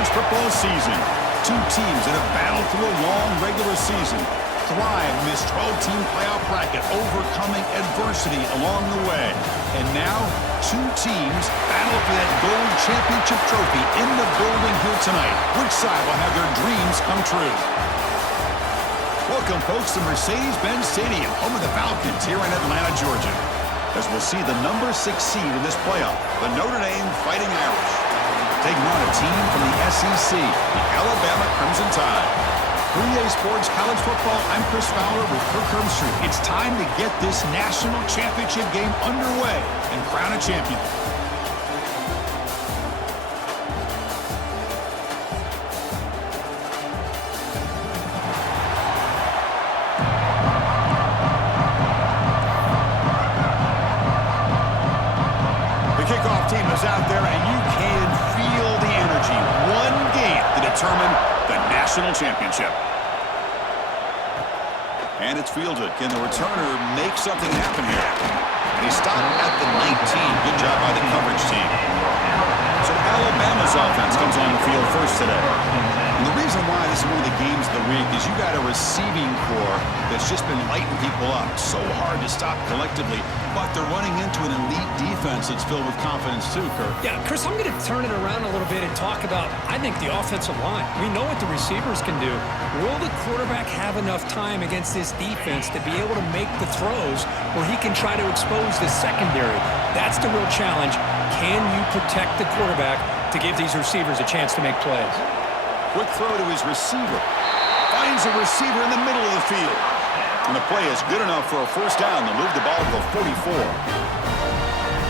college football season. Two teams that have battled through a long regular season, thrive in this 12-team playoff bracket, overcoming adversity along the way. And now, two teams battle for that gold championship trophy in the building here tonight. Which side will have their dreams come true? Welcome, folks, to Mercedes-Benz Stadium, home of the Falcons here in Atlanta, Georgia, as we'll see the number 6 seed in this playoff, the Notre Dame Fighting Irish, taking on a team from the SEC, the Alabama Crimson Tide. For EA Sports College Football, I'm Chris Fowler with Kirk Herbstreit. It's time to get this national championship game underway and crown a champion. The kickoff team is out there, and you can feel the energy. One game to determine the national championship. And it's fielded. Can the returner make something happen here? And he stopped at the 19. Good job by the coverage team. So Alabama's offense comes on the field first today. And the reason why this is one of the games of the week is you got a receiving core that's just been lighting people up. So hard to stop collectively, but they're running into an elite defense that's filled with confidence too, Kirk. Yeah, Chris, I'm going to turn it around a little bit and talk about, I think, the offensive line. We know what the receivers can do. Will the quarterback have enough time against this defense to be able to make the throws where he can try to expose the secondary? That's the real challenge. Can you protect the quarterback to give these receivers a chance to make plays? Quick throw to his receiver. Finds a receiver in the middle of the field. And the play is good enough for a first down to move the ball to the 44.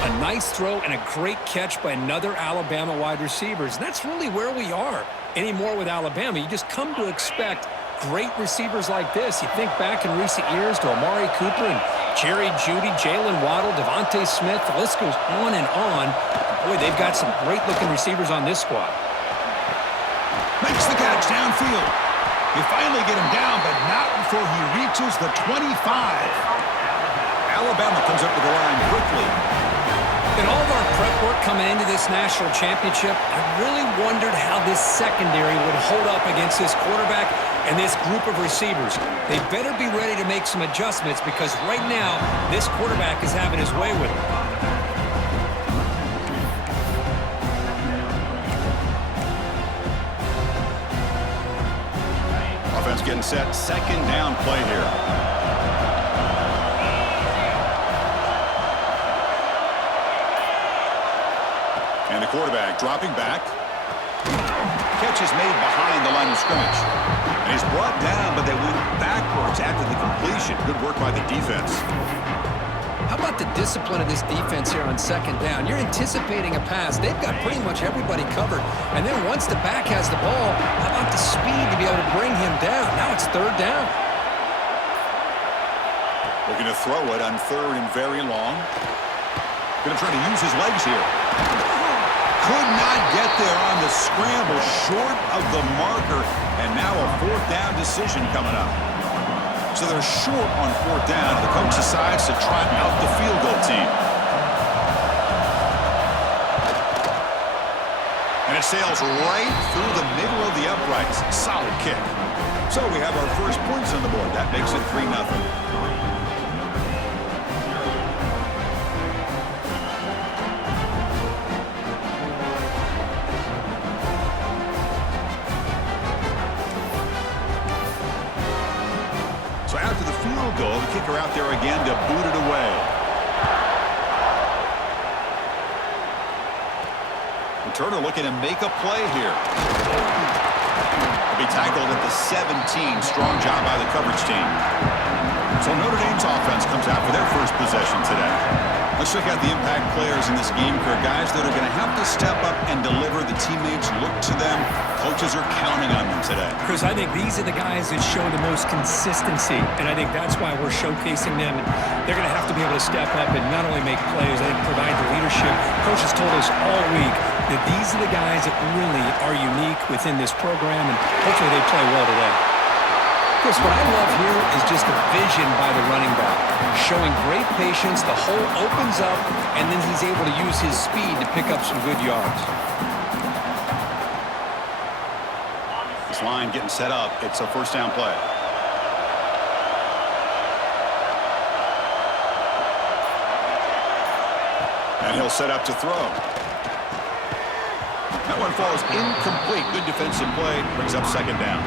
A nice throw and a great catch by another Alabama wide receivers. And that's really where we are anymore with Alabama. You just come to expect great receivers like this. You think back in recent years to Amari Cooper and Jerry Jeudy, Jalen Waddle, Devontae Smith. The list goes on and on. Boy, they've got some great-looking receivers on this squad. Makes the catch downfield. You finally get him down, but not before he reaches the 25. Alabama comes up with the line quickly. In all of our prep work coming into this national championship, I really wondered how this secondary would hold up against this quarterback and this group of receivers. They better be ready to make some adjustments because right now, this quarterback is having his way with them. Offense getting set. Second down play here. And the quarterback dropping back. Catch is made behind the line of scrimmage. And he's brought down, but they went backwards after the completion. Good work by the defense. How about the discipline of this defense here on second down? You're anticipating a pass. They've got pretty much everybody covered. And then once the back has the ball, how about the speed to be able to bring him down? Now it's third down. Looking to throw it on third and very long. Going to try to use his legs here. Could not get there on the scramble, short of the marker. And now a fourth down decision coming up. So they're short on fourth down. The coach decides to trot out the field goal team. And it sails right through the middle of the uprights. Solid kick. So we have our first points on the board. That makes it 3-0. So after the field goal, the kicker out there again to boot it away. Turner looking to make a play here. He'll be tackled at the 17. Strong job by the coverage team. So Notre Dame's offense comes out for their first possession today. Let's check out the impact players in this game, Kirk. Guys that are going to have to step up and deliver. The teammates look to them. Coaches are counting on them today. Chris, I think these are the guys that show the most consistency, and I think that's why we're showcasing them. And they're going to have to be able to step up and not only make plays, I think provide the leadership. Coaches told us all week that these are the guys that really are unique within this program, and hopefully they play well today. Chris, what I love here is just the vision by the running back. Showing great patience, the hole opens up, and then he's able to use his speed to pick up some good yards. This line getting set up. It's a first down play. And he'll set up to throw. That one falls incomplete. Good defensive play. Brings up second down.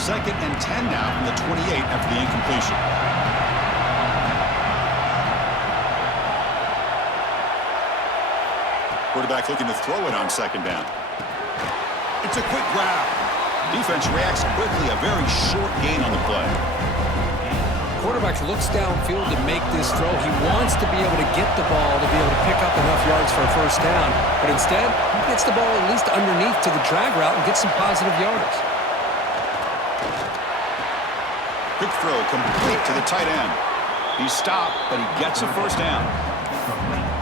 Second and 10 now from the 28 after the incompletion. Quarterback looking to throw it on second down. It's a quick grab. Defense reacts quickly. A very short gain on the play. Quarterback looks downfield to make this throw. He wants to be able to get the ball to be able to pick up enough yards for a first down. But instead, he gets the ball at least underneath to the drag route and gets some positive yards. Quick throw complete to the tight end. He's stopped, but he gets a first down.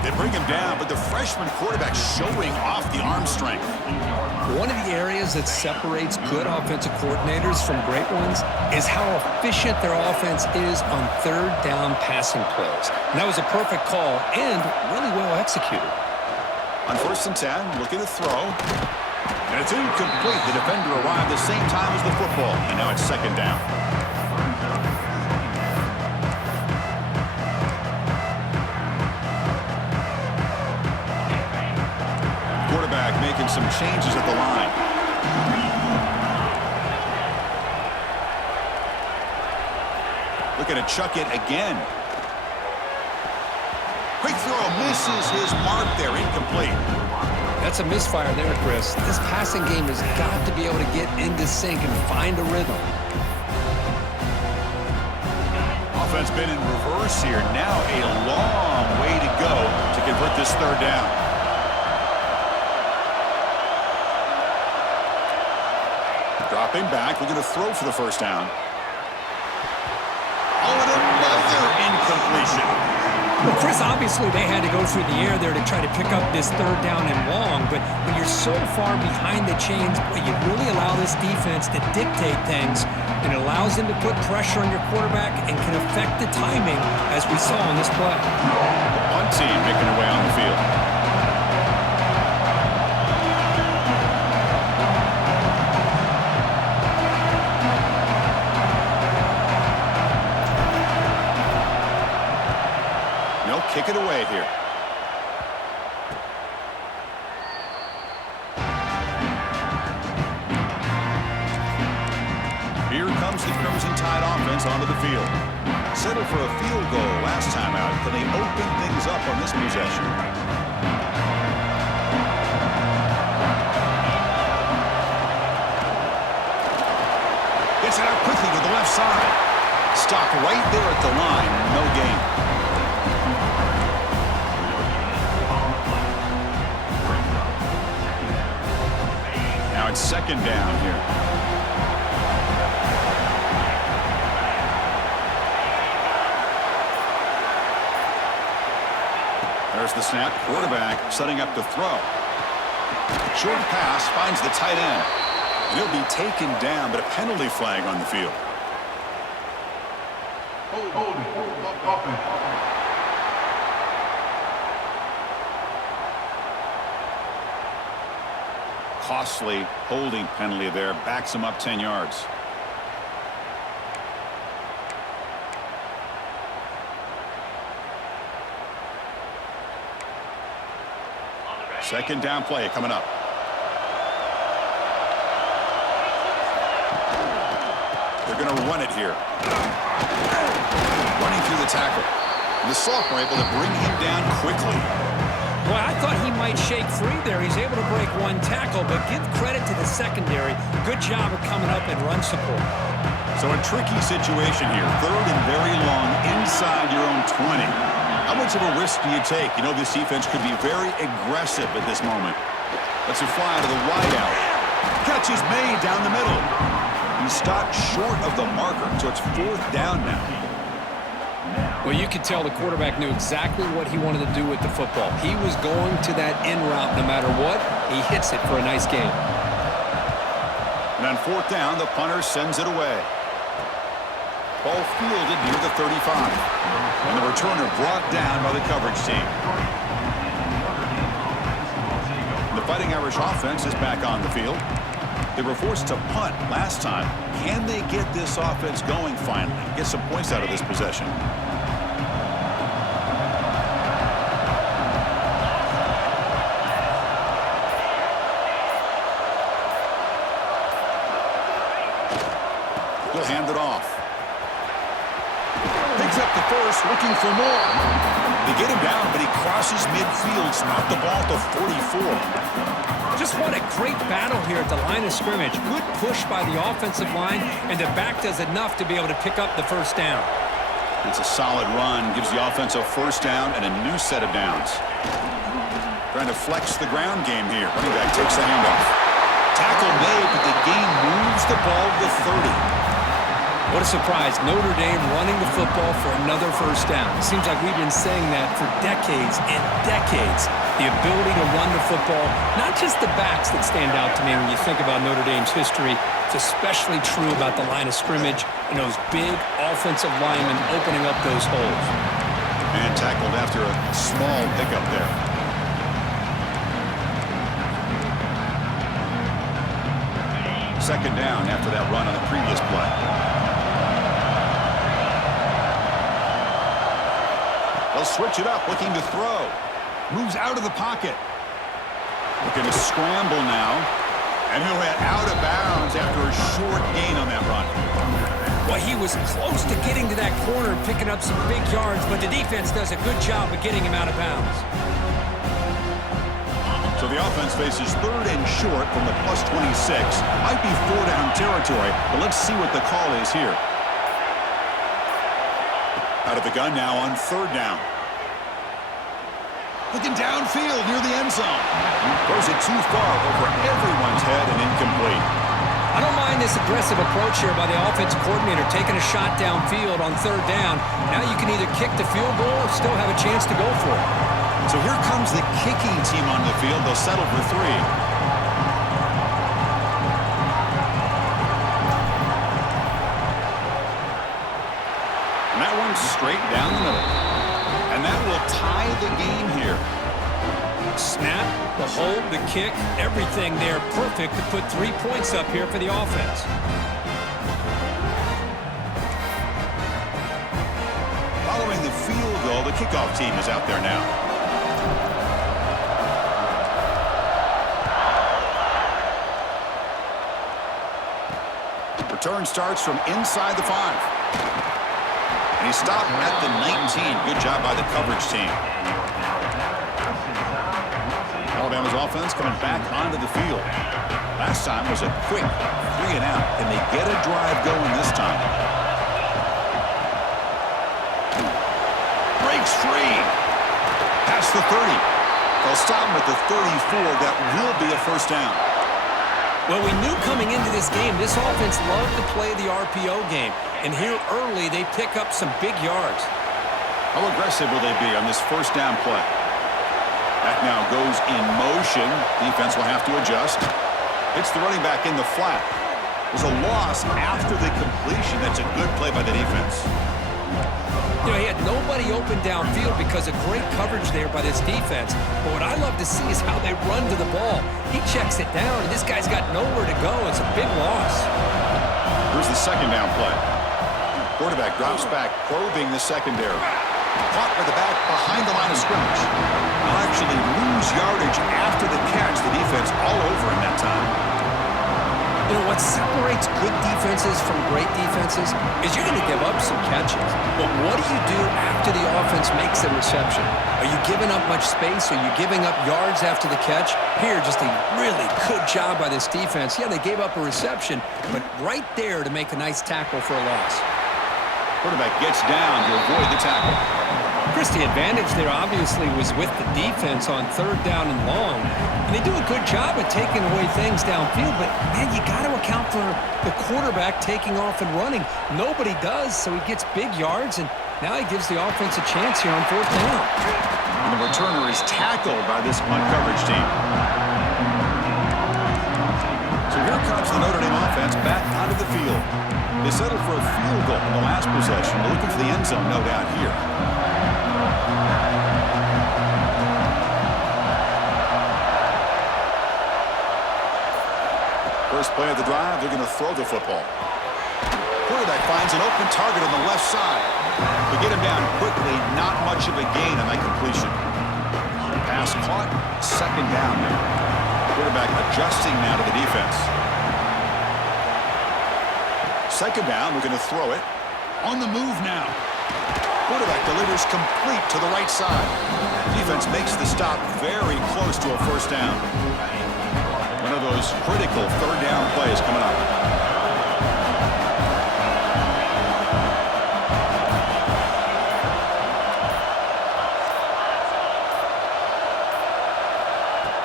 They bring him down, but the freshman quarterback showing off the arm strength. One of the areas that separates good offensive coordinators from great ones is how efficient their offense is on third down passing plays. And that was a perfect call and really well executed. On first and 10, looking to throw. And it's incomplete. The defender arrived the same time as the football, and now it's second down. Quarterback making some changes at the line. Looking to chuck it again. Quick throw misses his mark there, incomplete. That's a misfire there, Chris. This passing game has got to be able to get into sync and find a rhythm. Offense been in reverse here. Now a long way to go to convert this third down. Dropping back, we're going to throw for the first down. Oh, and another incompletion. Well, Chris, obviously they had to go through the air there to try to pick up this third down and long, but when you're so far behind the chains, you really allow this defense to dictate things, and it allows them to put pressure on your quarterback and can affect the timing, as we saw on this play. The punt team making their way on the field. Kick it away here. Here comes the Crimson Tide offense onto the field. Settled for a field goal last time out. Can they open things up on this possession? Gets it out quickly to the left side. Stopped right there at the line. No gain. It's second down here. There's the snap. Quarterback setting up to throw. Short pass finds the tight end. And he'll be taken down, but a penalty flag on the field. Costly holding penalty there. Backs him up 10 yards. Second down play coming up. They're going to run it here. Running through the tackle. And the sophomore able to bring him down quickly. Well, I thought he might shake free there. He's able to break one tackle, but give credit to the secondary. Good job of coming up and run support. So a tricky situation here. Third and very long inside your own 20. How much of a risk do you take? You know this defense could be very aggressive at this moment. Let's it fly to the wideout. Catch is made down the middle. He stopped short of the marker, so it's fourth down now. Well, you could tell the quarterback knew exactly what he wanted to do with the football. He was going to that in route no matter what. He hits it for a nice gain. And on fourth down, the punter sends it away. Ball fielded near the 35. And the returner brought down by the coverage team. The Fighting Irish offense is back on the field. They were forced to punt last time. Can they get this offense going finally? Get some points out of this possession. He'll hand it off. Picks up the first, looking for more. They get him down, but he crosses midfield, snot the ball to 44. Just what a great battle here at the line of scrimmage. Good push by the offensive line, and the back does enough to be able to pick up the first down. It's a solid run, gives the offense a first down and a new set of downs. Trying to flex the ground game here. Running back takes the handoff. Tackle made, but the game moves the ball to 30. What a surprise. Notre Dame running the football for another first down. It seems like we've been saying that for decades and decades. The ability to run the football, not just the backs that stand out to me when you think about Notre Dame's history. It's especially true about the line of scrimmage and those big offensive linemen opening up those holes. And tackled after a small pickup there. Second down after that run on the previous play. They'll switch it up, looking to throw. Moves out of the pocket. Looking to scramble now. And he went out of bounds after a short gain on that run. Well, he was close to getting to that corner and picking up some big yards, but the defense does a good job of getting him out of bounds. So the offense faces third and short from the plus 26. Might be four-down territory, but let's see what the call is here. Out of the gun now on third down. Looking downfield near the end zone. Throws it too far over everyone's head and incomplete. I don't mind this aggressive approach here by the offensive coordinator, taking a shot downfield on third down. Now you can either kick the field goal or still have a chance to go for it. So here comes the kicking team on the field. They'll settle for three. And that one's straight down the middle. And that will tie the game here. Snap, the hold, the kick, everything there perfect to put 3 points up here for the offense. Following the field goal, the kickoff team is out there now. Return starts from inside the 5. And he stopped at the 19. Good job by the coverage team. Alabama's offense coming back onto the field. Last time was a quick 3 and out. Can they get a drive going this time? Breaks free. Past the 30. They'll stop him at the 34. That will be a first down. Well, we knew coming into this game, this offense loved to play the RPO game. And here early, they pick up some big yards. How aggressive will they be on this first down play? That now goes in motion. Defense will have to adjust. Hits the running back in the flat. There's a loss after the completion. That's a good play by the defense. You know, he had nobody open downfield because of great coverage there by this defense. But what I love to see is how they run to the ball. He checks it down, and this guy's got nowhere to go. It's a big loss. Here's the second down play. Quarterback drops back, probing the secondary. Caught with the back behind the line of scrimmage. They'll actually lose yardage after the catch. The defense all over him that time. You know, what separates good defenses from great defenses is you're going to give up some catches. But what do you do after the offense makes the reception? Are you giving up much space? Are you giving up yards after the catch? Here, just a really good job by this defense. Yeah, they gave up a reception, but right there to make a nice tackle for a loss. Quarterback gets down to avoid the tackle. Chris, the advantage there obviously was with the defense on third down and long. And they do a good job of taking away things downfield, but, man, you got to account for the quarterback taking off and running. Nobody does, so he gets big yards, and now he gives the offense a chance here on fourth down. And the returner is tackled by this punt coverage team. So here comes the Notre Dame offense back onto the field. They settled for a field goal in the last possession. They're looking for the end zone, no doubt, here. First play of the drive, they're going to throw the football. Quarterback finds an open target on the left side. They get him down quickly, not much of a gain on that completion. Pass caught, second down now. Quarterback adjusting now to the defense. Second down, we're going to throw it. On the move now. Quarterback delivers complete to the right side. Defense makes the stop very close to a first down. One of those critical third down plays coming up.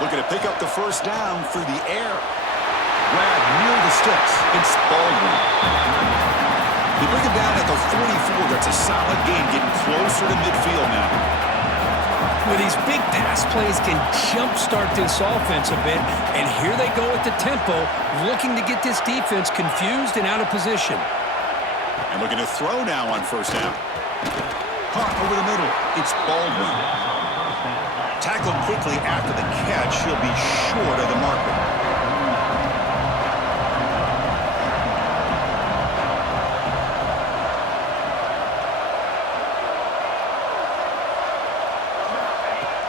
Looking to pick up the first down through the air. Grab near the sticks. It's Baldwin. They bring him down at the 44. That's a solid gain, getting closer to midfield now. With these big pass plays can jumpstart this offense a bit, and here they go at the tempo, looking to get this defense confused and out of position. And looking to throw now on first down. Caught over the middle. It's Baldwin. Tackled quickly after the catch. He'll be short of the marker.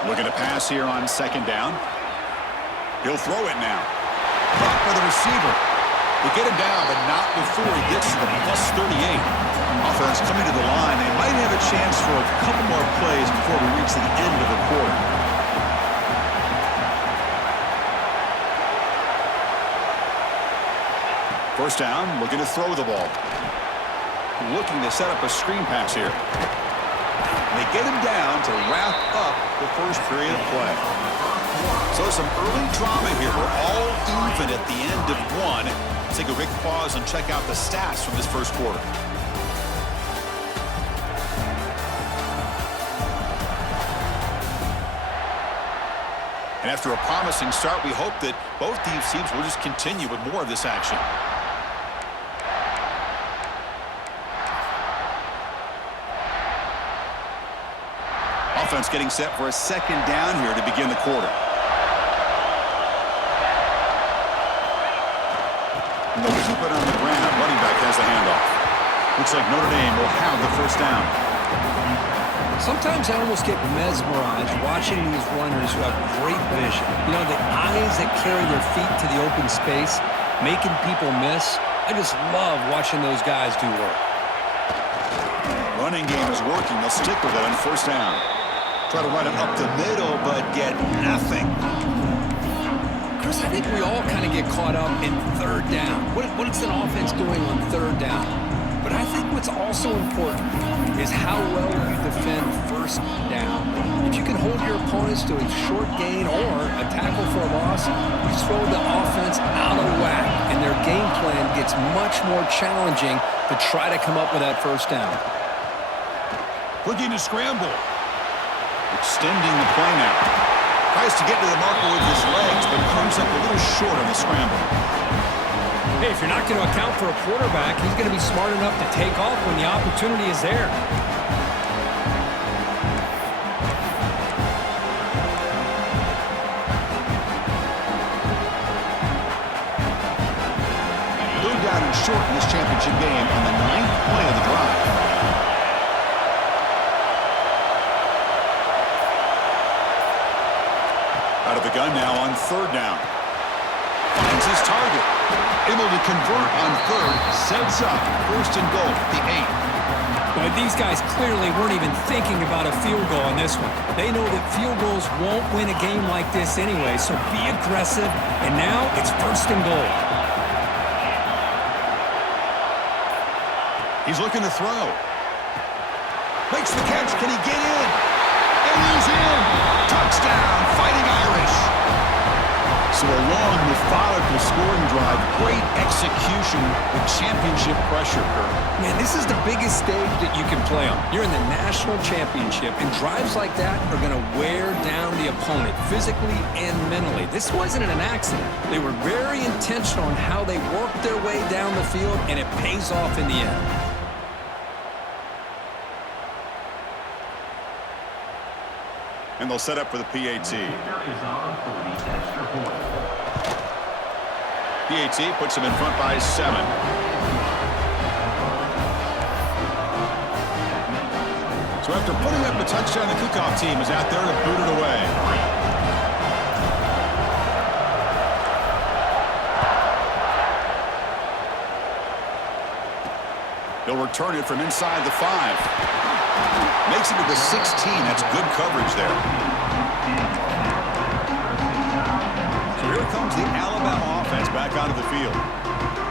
Looking to pass here on second down. He'll throw it now. Caught by the receiver. They get him down, but not before he gets to the +38. Offense coming to the line. They might have a chance for a couple more plays before we reach the end of the quarter. First down, looking to throw the ball. Looking to set up a screen pass here. They get him down to wrap up the first period of play. So some early drama here. We're all even at the end of one. Let's take a quick pause and check out the stats from this first quarter. And after a promising start, we hope that both these teams will just continue with more of this action. Offense getting set for a second down here to begin the quarter. And they'll keep it on the ground. Running back has the handoff. Looks like Notre Dame will have the first down. Sometimes I almost get mesmerized watching these runners who have great vision. You know, the eyes that carry their feet to the open space, making people miss. I just love watching those guys do work. Running game is working. They'll stick with it on first down. Try to run it up the middle, but get nothing. Chris, I think we all kind of get caught up in third down. What is an offense doing on third down? But I think what's also important is how well you defend first down. If you can hold your opponents to a short gain or a tackle for a loss, you throw the offense out of whack, and their game plan gets much more challenging to try to come up with that first down. Looking to scramble. Extending the play now. Tries to get to the marker with his legs, but comes up a little short on the scramble. Hey, if you're not going to account for a quarterback, he's going to be smart enough to take off when the opportunity is there. Third down and short in this championship game on the 9th play of the drive. Out of the gun now on third down. Finds his target. Able to convert on third. Sets up first and goal at the 8. But these guys clearly weren't even thinking about a field goal on this one. They know that field goals won't win a game like this anyway, so be aggressive. And now it's first and goal. He's looking to throw. Makes the catch. Can he get in? And he's in. Touchdown, Fighting Irish. So a long, methodical scoring drive, great execution with championship pressure, Kurt. Man, this is the biggest stage that you can play on. You're in the national championship, and drives like that are going to wear down the opponent physically and mentally. This wasn't an accident. They were very intentional in how they worked their way down the field, and it pays off in the end. And they'll set up for the PAT. PAT puts them in front by 7. So after putting up a touchdown, the kickoff team is out there to boot it away. They'll return it from inside the 5. Makes it to the 16. That's good coverage there. So here comes the Alabama offense back onto the field.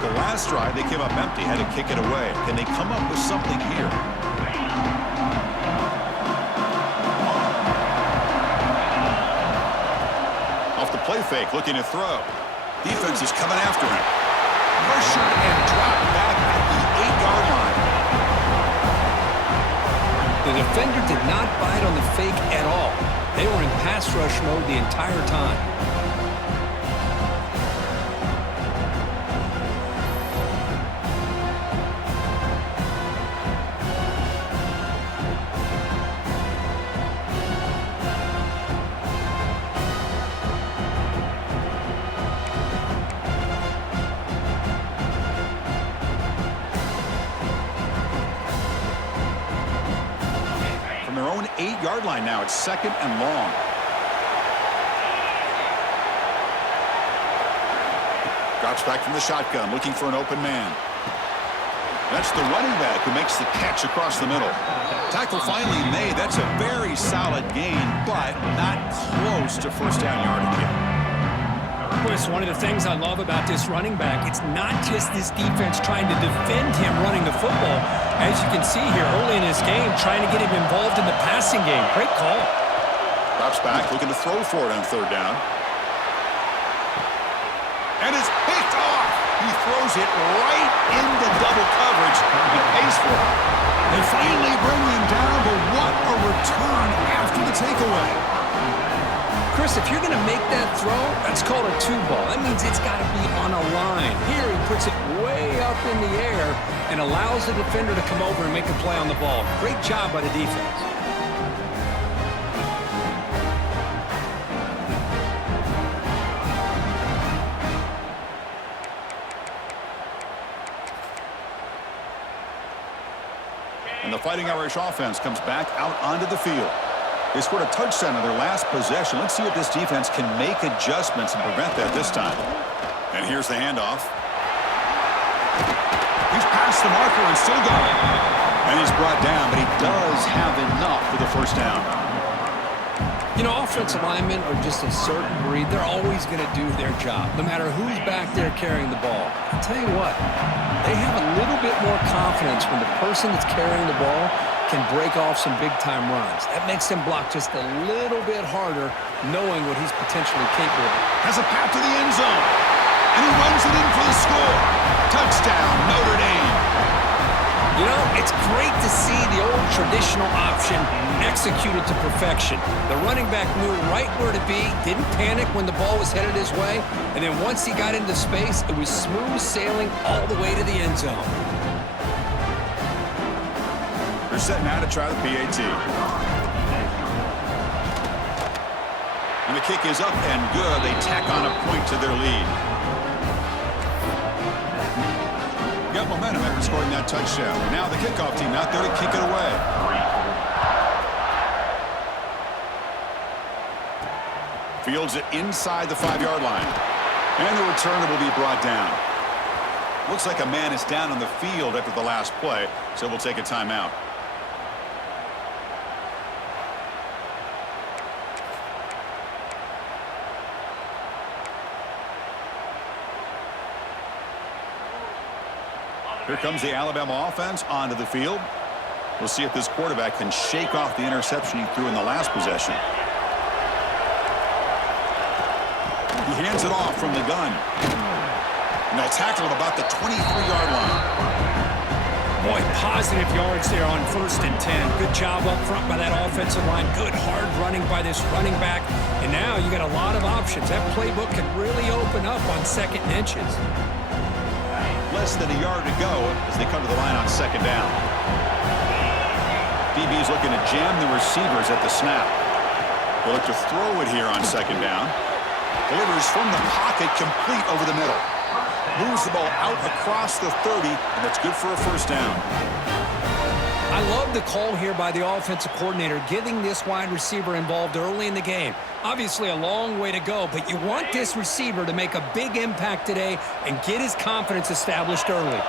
The last drive, they came up empty, had to kick it away. Can they come up with something here? Off the play fake, looking to throw. Defense is coming after him. Pressured and dropped back at the 8-yard line. The defender did not bite on the fake at all. They were in pass rush mode the entire time. Their own 8-yard line now. It's 2nd and long. Drops back from the shotgun, looking for an open man. That's the running back who makes the catch across the middle. Tackle finally made. That's a very solid gain, but not close to first down yardage yet. Chris, one of the things I love about this running back, it's not just this defense trying to defend him running the football. As you can see here early in this game, trying to get him involved in the passing game. Great call. Drops back, looking to throw for it on 3rd down. And it's picked off. He throws it right into double coverage. He pays for it. They finally bring him down, but what a return after the takeaway. Chris, if you're going to make that throw, that's called a 2-ball. That means it's got to be on a line. Here he puts it way up in the air and allows the defender to come over and make a play on the ball. Great job by the defense. And the Fighting Irish offense comes back out onto the field. They scored a touchdown on their last possession. Let's see if this defense can make adjustments and prevent that this time. And here's the handoff. He's past the marker and still going. And he's brought down, but he does have enough for the first down. You know, offensive linemen are just a certain breed. They're always going to do their job, no matter who's back there carrying the ball. I'll tell you what, they have a little bit more confidence when the person that's carrying the ball can break off some big-time runs. That makes him block just a little bit harder, knowing what he's potentially capable of. Has a path to the end zone. And he runs it in for the score. Touchdown, Notre Dame. You know, it's great to see the old traditional option executed to perfection. The running back knew right where to be, didn't panic when the ball was headed his way, and then once he got into space, it was smooth sailing all the way to the end zone. They're set now to try the PAT. And the kick is up and good. They tack on a point to their lead. Got momentum after scoring that touchdown. Now the kickoff team out there to kick it away. Fields it inside the 5-yard line. And the returner will be brought down. Looks like a man is down on the field after the last play, so we'll take a timeout. Here comes the Alabama offense onto the field. We'll see if this quarterback can shake off the interception he threw in the last possession. He hands it off from the gun. And they'll tackle at about the 23-yard line. Boy, positive yards there on 1st and 10. Good job up front by that offensive line. Good hard running by this running back. And now you got a lot of options. That playbook can really open up on 2nd and inches. Less than a yard to go as they come to the line on 2nd down. DB's looking to jam the receivers at the snap. They'll look to throw it here on 2nd down. Delivers from the pocket, complete over the middle. Moves the ball out across the 30, and that's good for a 1st down. I love the call here by the offensive coordinator, getting this wide receiver involved early in the game. Obviously a long way to go, but you want this receiver to make a big impact today and get his confidence established early.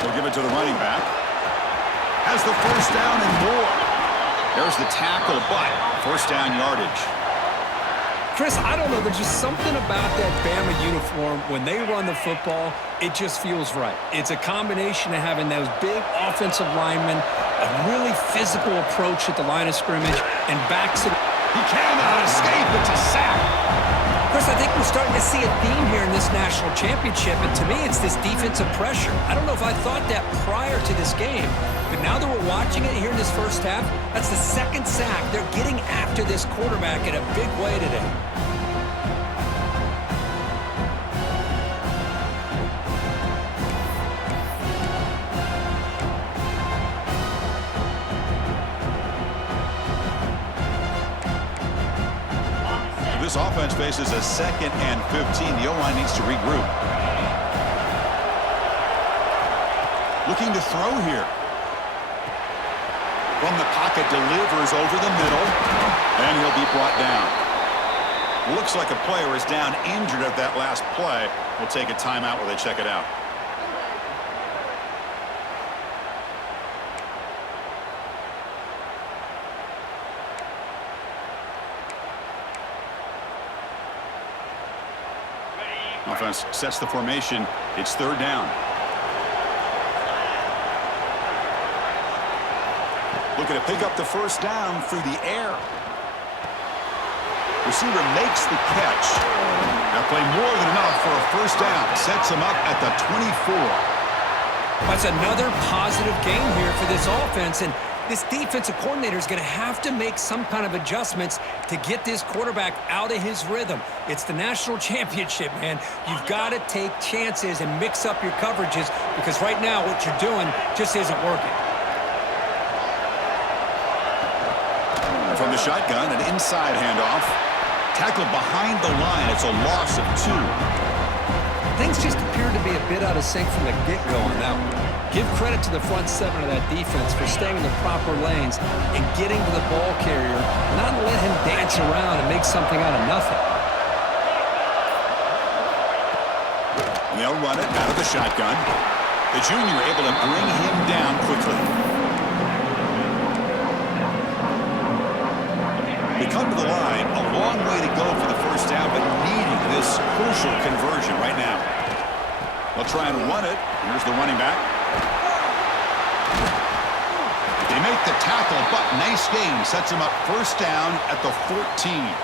They'll give it to the running back. Has the 1st down and more. There's the tackle, but 1st down yardage. Chris, I don't know. There's just something about that Bama uniform. When they run the football, it just feels right. It's a combination of having those big offensive linemen, a really physical approach at the line of scrimmage, and backs it. He cannot escape. It's a sack. Chris, I think we're starting to see a theme here in this national championship, and to me, it's this defensive pressure. I don't know if I thought that prior to this game, but now that we're watching it here in this 1st half, that's the 2nd sack. They're getting after this quarterback in a big way today. This offense faces a 2nd and 15. The O-line needs to regroup. Looking to throw here. From the pocket, delivers over the middle, and he'll be brought down. Looks like a player is down injured at that last play. We'll take a timeout while they check it out. Offense sets the formation. It's 3rd down. Looking to pick up the 1st down through the air. Receiver makes the catch. That play more than enough for a 1st down. Sets him up at the 24. That's another positive game here for this offense, and this defensive coordinator is going to have to make some kind of adjustments to get this quarterback out of his rhythm. It's the national championship, man. You've got to take chances and mix up your coverages because right now what you're doing just isn't working. From the shotgun, an inside handoff. Tackled behind the line. It's a loss of 2. Things just appear to be a bit out of sync from the get-go on that one. Give credit to the front 7 of that defense for staying in the proper lanes and getting to the ball carrier, not let him dance around and make something out of nothing. And they'll run it out of the shotgun. The junior able to bring him down quickly. They come to the line, a long way to go for the 1st down, but needing this crucial conversion right now. They'll try and run it. Here's the running back. They make the tackle, but nice game. Sets him up 1st down at the 14.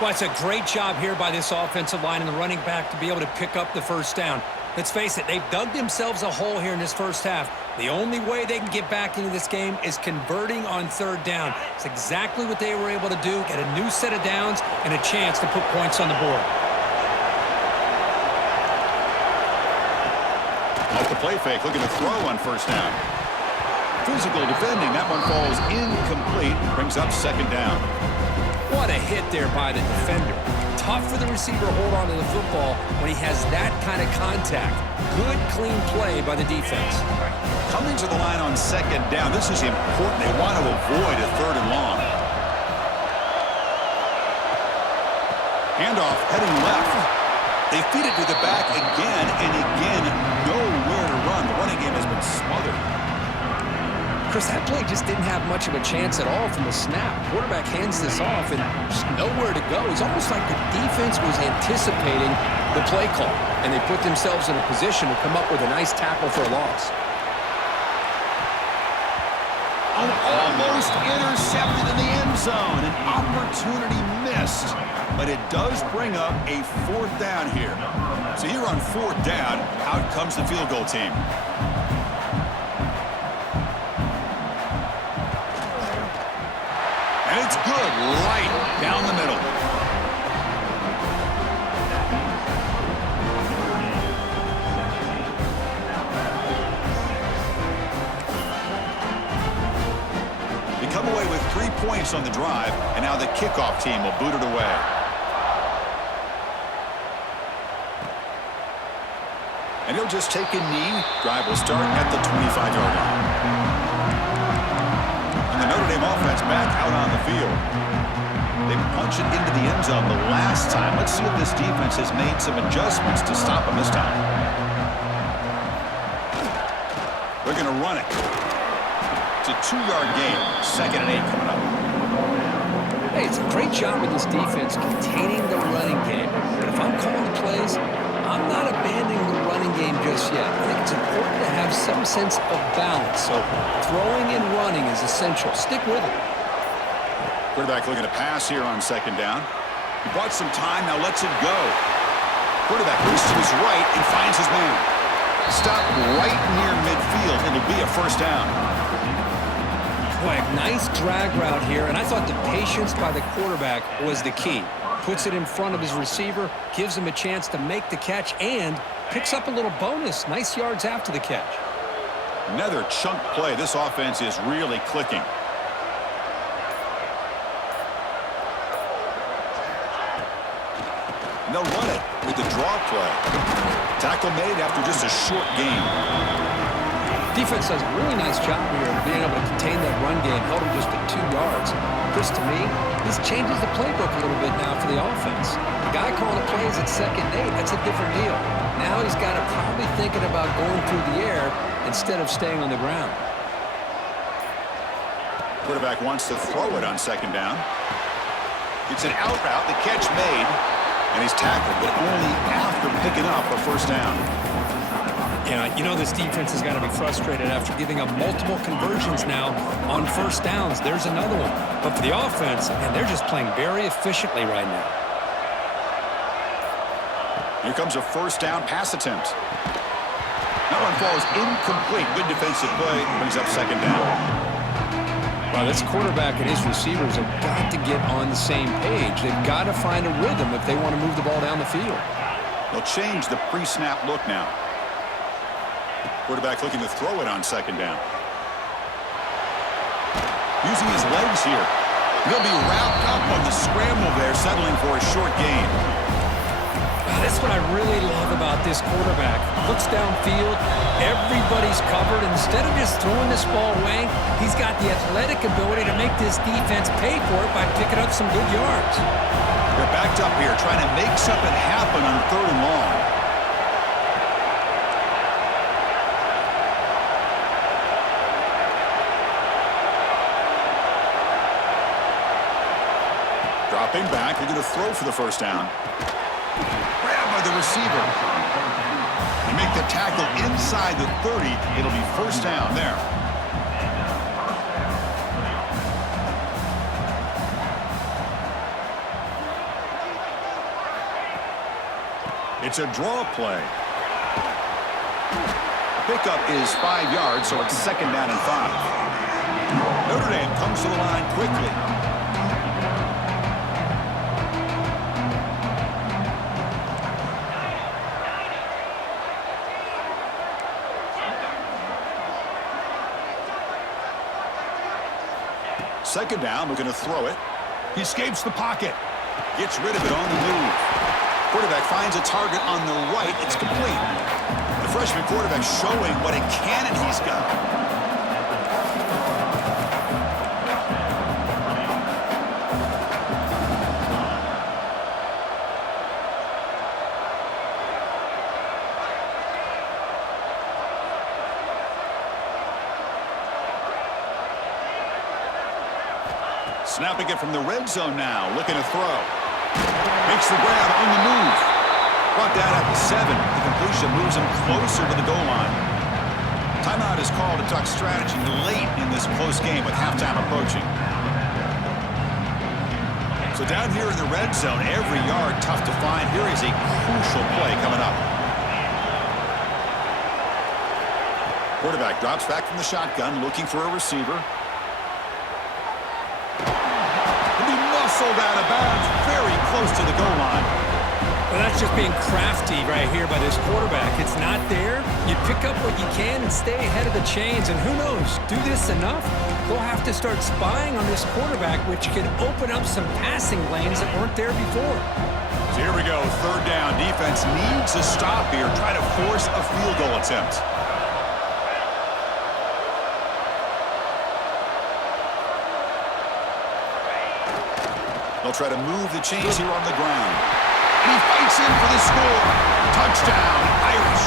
Well, it's a great job here by this offensive line and the running back to be able to pick up the 1st down. Let's face it, they've dug themselves a hole here in this 1st half. The only way they can get back into this game is converting on 3rd down. It's exactly what they were able to do, get a new set of downs and a chance to put points on the board. Off the play fake, looking to throw on 1st down. Physical defending, that one falls incomplete, brings up 2nd down. What a hit there by the defender. Tough for the receiver to hold on to the football when he has that kind of contact. Good, clean play by the defense. Coming to the line on 2nd down, this is important. They want to avoid a 3rd and long. Handoff heading left. They feed it to the back again and again. Nowhere to run. The running game has been smothered. Chris, that play just didn't have much of a chance at all from the snap. Quarterback hands this off and just nowhere to go. It's almost like the defense was anticipating the play call, and they put themselves in a position to come up with a nice tackle for a loss. Oh, almost intercepted in the end zone. An opportunity missed. But it does bring up a 4th down here. So here on 4th down, out comes the field goal team. And it's good, right down the middle. They come away with 3 points on the drive, and now the kickoff team will boot it away. And he'll just take a knee. Drive will start at the 25-yard line. And the Notre Dame offense back out on the field. They punch it into the end zone the last time. Let's see if this defense has made some adjustments to stop them this time. They're going to run it. It's a 2-yard gain. 2nd and 8 coming up. Hey, it's a great job with this defense containing the running game. But if I'm calling the plays, I'm not abandoning the running game just yet. I think it's important to have some sense of balance. So throwing and running is essential. Stick with it. Quarterback looking to pass here on 2nd down. He bought some time, now lets it go. Quarterback moves to his right and finds his man. Stop right near midfield. It'll be a 1st down. Boy, nice drag route here, and I thought the patience by the quarterback was the key. Puts it in front of his receiver, gives him a chance to make the catch, and picks up a little bonus. Nice yards after the catch. Another chunk play. This offense is really clicking. And they'll run it with the draw play. Tackle made after just a short gain. Defense does a really nice job here of being able to contain that run game. Held him just at 2 yards. Chris, to me, this changes the playbook a little bit now for the offense. The guy calling the plays at 2nd and 8, that's a different deal. Now he's got to probably thinking about going through the air instead of staying on the ground. Quarterback wants to throw it on 2nd down. It's an out route, the catch made, and he's tackled, but only after picking up a 1st down. Yeah, you know this defense has got to be frustrated after giving up multiple conversions now on 1st downs. There's another one. But for the offense, man, they're just playing very efficiently right now. Here comes a 1st down pass attempt. That one falls incomplete. Good defensive play. Brings up 2nd down. Well, this quarterback and his receivers have got to get on the same page. They've got to find a rhythm if they want to move the ball down the field. They'll change the pre-snap look now. Quarterback looking to throw it on 2nd down. Using his legs here. He'll be wrapped up on the scramble there, settling for a short gain. That's what I really love about this quarterback. Looks downfield, everybody's covered. Instead of just throwing this ball away, he's got the athletic ability to make this defense pay for it by picking up some good yards. They're backed up here, trying to make something happen on 3rd and long. Dropping back, they're going to throw for the 1st down. Grabbed by the receiver. They make the tackle inside the 30. It'll be 1st down there. It's a draw play. Pickup is 5 yards, so it's 2nd down and 5. Notre Dame comes to the line quickly. Second down, we're going to throw it. He escapes the pocket. Gets rid of it on the move. Quarterback finds a target on the right. It's complete. The freshman quarterback showing what a cannon he's got. Snapping it from the red zone now, looking to throw. Makes the grab on the move. Brought down at the 7. The completion moves him closer to the goal line. Timeout timeout is called to talk strategy late in this close game with halftime approaching. So down here in the red zone, every yard tough to find. Here is a crucial play coming up. Quarterback drops back from the shotgun, looking for a receiver. He'll be muscled out of bounds, very close to the goal line. Well, that's just being crafty right here by this quarterback. It's not there. You pick up what you can and stay ahead of the chains. And who knows, do this enough, they'll have to start spying on this quarterback, which can open up some passing lanes that weren't there before. So here we go, third down. Defense needs a stop here, try to force a field goal attempt. They'll try to move the chains here on the ground. And he fights in for the score. Touchdown, Irish.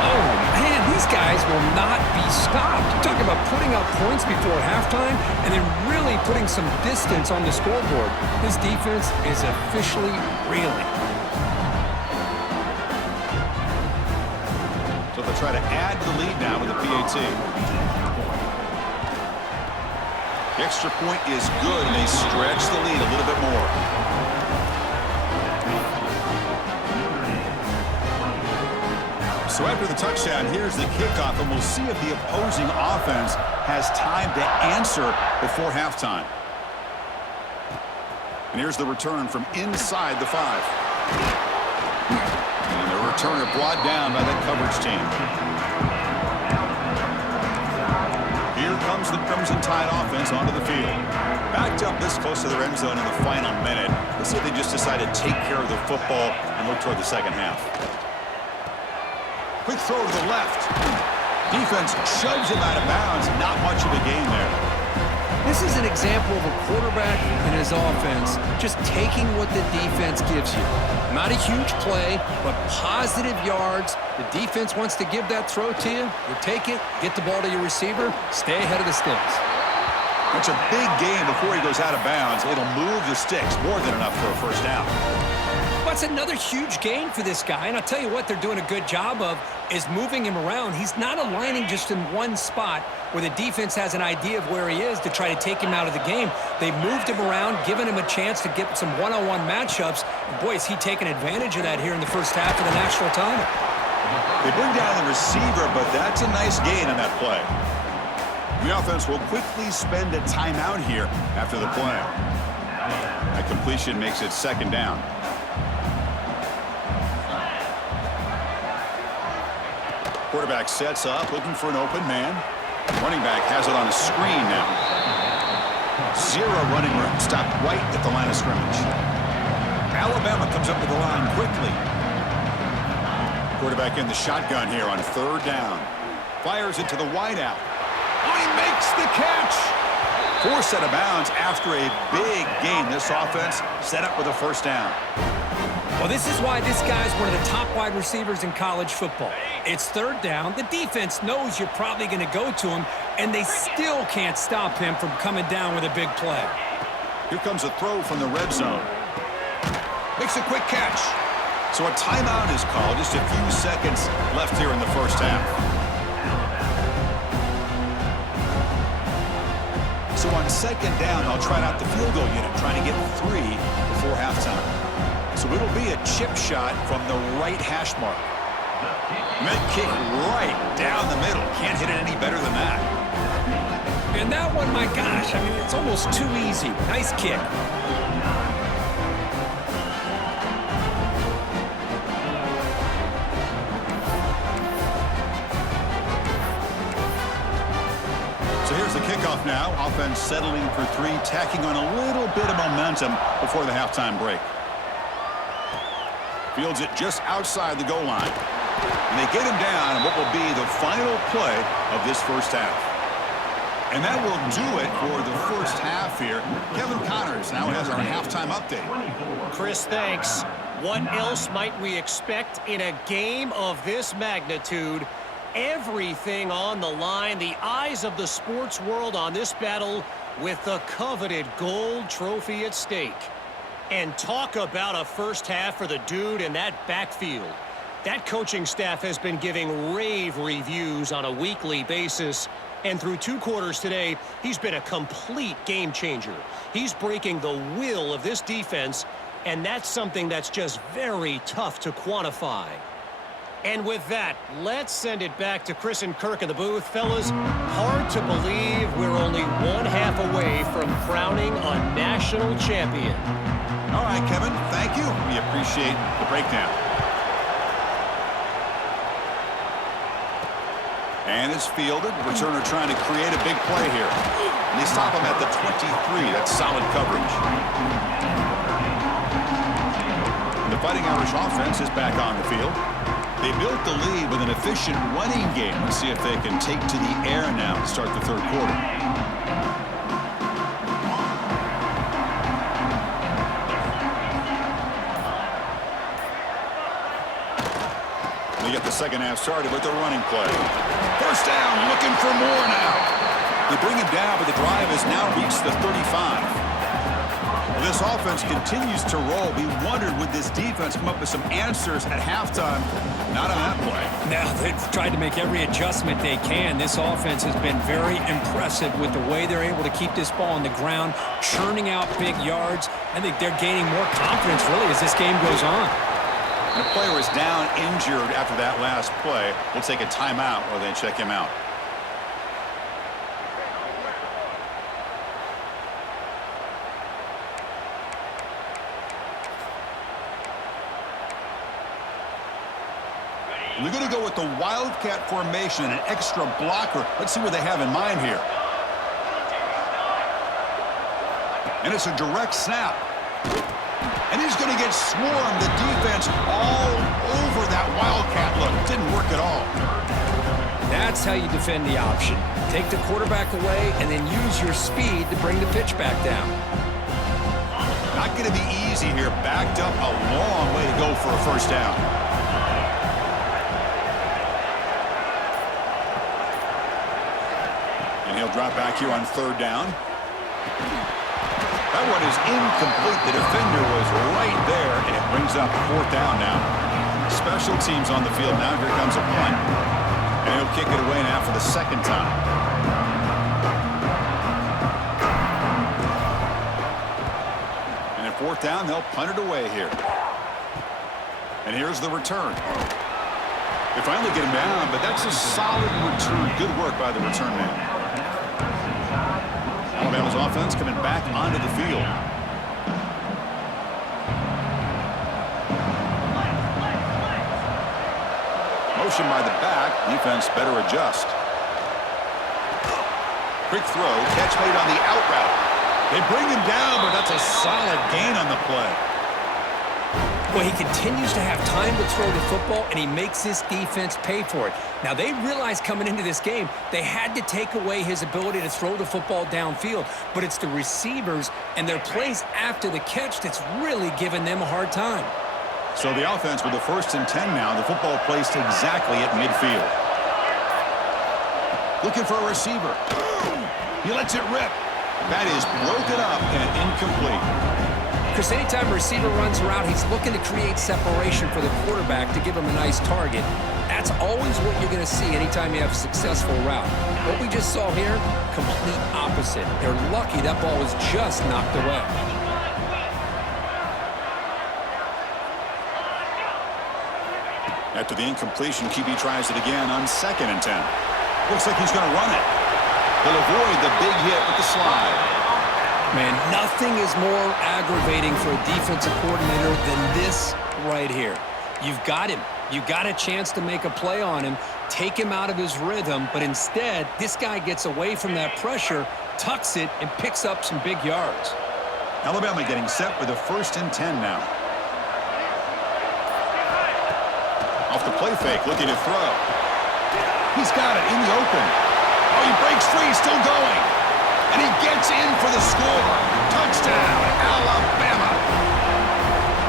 Oh, man, these guys will not be stopped. You're talking about putting up points before halftime and then really putting some distance on the scoreboard. This defense is officially reeling. So they'll try to add to the lead now with the PAT. The extra point is good, and they stretch the lead a little bit more. So after the touchdown, here's the kickoff, and we'll see if the opposing offense has time to answer before halftime. And here's the return from inside the 5. And the returner brought down by that coverage team. Here comes the Crimson Tide offense onto the field. Backed up this close to their end zone in the final minute. Let's see if they just decide to take care of the football and look toward the second half. Quick throw to the left. Defense shoves him out of bounds. Not much of a gain there. This is an example of a quarterback and his offense just taking what the defense gives you. Not a huge play, but positive yards. The defense wants to give that throw to you. You take it, get the ball to your receiver, stay ahead of the sticks. It's a big game before he goes out of bounds. It'll move the sticks more than enough for a first down. That's another huge gain for this guy, and I'll tell you what they're doing a good job of is moving him around. He's not aligning just in one spot where the defense has an idea of where he is to try to take him out of the game. They've moved him around, given him a chance to get some one-on-one matchups. And boy, is he taking advantage of that here in the first half of the national title. They bring down the receiver, but that's a nice gain on that play. The offense will quickly spend a timeout here after the play. That completion makes it second down. Quarterback sets up, looking for an open man. Running back has it on a screen now. Zero running room, stopped right at the line of scrimmage. Alabama comes up to the line quickly. Quarterback in the shotgun here on third down. Fires it to the wideout. Oh, he makes the catch. Forced out of bounds after a big game. This offense set up with a first down. Well, this is why this guy's one of the top wide receivers in college football. It's third down. The defense knows you're probably going to go to him, and they still can't stop him from coming down with a big play. Here comes a throw from the red zone. Makes a quick catch. So a timeout is called. Just a few seconds left here in the first half. So on second down, they'll try out the field goal unit, trying to get 3 before halftime. So it'll be a chip shot from the right hash mark. Meant kick right down the middle. Can't hit it any better than that. And that one, my gosh, I mean, it's almost too easy. Nice kick. So here's the kickoff now. Offense settling for 3, tacking on a little bit of momentum before the halftime break. Fields it just outside the goal line. And they get him down in what will be the final play of this first half. And that will do it for the first half here. Kevin Connors now has our halftime update. Chris, thanks. What else might we expect in a game of this magnitude? Everything on the line, the eyes of the sports world on this battle with the coveted gold trophy at stake. And talk about a first half for the dude in that backfield. That coaching staff has been giving rave reviews on a weekly basis. And through 2 quarters today, he's been a complete game changer. He's breaking the will of this defense, and that's something that's just very tough to quantify. And with that, let's send it back to Chris and Kirk in the booth. Fellas, hard to believe we're only 1/2 away from crowning a national champion. All right, Kevin, thank you. We appreciate the breakdown. And it's fielded. Returner trying to create a big play here. And they stop him at the 23. That's solid coverage. The Fighting Irish offense is back on the field. They built the lead with an efficient running game. Let's see if they can take to the air now to start the 3rd quarter. They get the 2nd half started with the running play. 1st down, looking for more now. They bring him down, but the drive has now reached the 35. Well, this offense continues to roll. We wondered, would this defense come up with some answers at halftime? Not on that play. Now they've tried to make every adjustment they can. This offense has been very impressive with the way they're able to keep this ball on the ground, churning out big yards. I think they're gaining more confidence, really, as this game goes on. The player is down injured after that last play. We'll take a timeout while they check him out. We're going to go with the Wildcat formation, an extra blocker. Let's see what they have in mind here. And it's a direct snap. And he's going to get swarmed. The defense all over that Wildcat look. Didn't work at all. That's how you defend the option. Take the quarterback away and then use your speed to bring the pitch back down. Not going to be easy here. Backed up a long way to go for a 1st down. And he'll drop back here on 3rd down. That one is incomplete. The defender was right there, and it brings up 4th down now. Special teams on the field now. Here comes a punt. And he'll kick it away now for the 2nd time. And at 4th down, they'll punt it away here. And here's the return. They finally get him down, but that's a solid return. Good work by the return man. Alabama's offense coming back onto the field. Motion by the back. Defense better adjust. Quick throw. Catch made on the out route. They bring him down, but that's a solid gain on the play. Well, he continues to have time to throw the football, and he makes this defense pay for it. Now, they realized coming into this game they had to take away his ability to throw the football downfield, but it's the receivers and their plays after the catch that's really giving them a hard time. So the offense with the 1st and 10 now, the football placed exactly at midfield. Looking for a receiver. He lets it rip. That is broken up and incomplete. Because anytime a receiver runs around, he's looking to create separation for the quarterback to give him a nice target. That's always what you're going to see anytime you have a successful route. What we just saw here, complete opposite. They're lucky that ball was just knocked away. After the incompletion, QB tries it again on 2nd and 10. Looks like he's going to run it. He'll avoid the big hit with the slide. Man, nothing is more aggravating for a defensive coordinator than this right here. You've got him. You got a chance to make a play on him, take him out of his rhythm, but instead, this guy gets away from that pressure, tucks it, and picks up some big yards. Alabama getting set for the 1st and 10 now. Off the play fake, looking to throw. He's got it in the open. Oh, he breaks free, still going. And he gets in for the score. Touchdown, Alabama.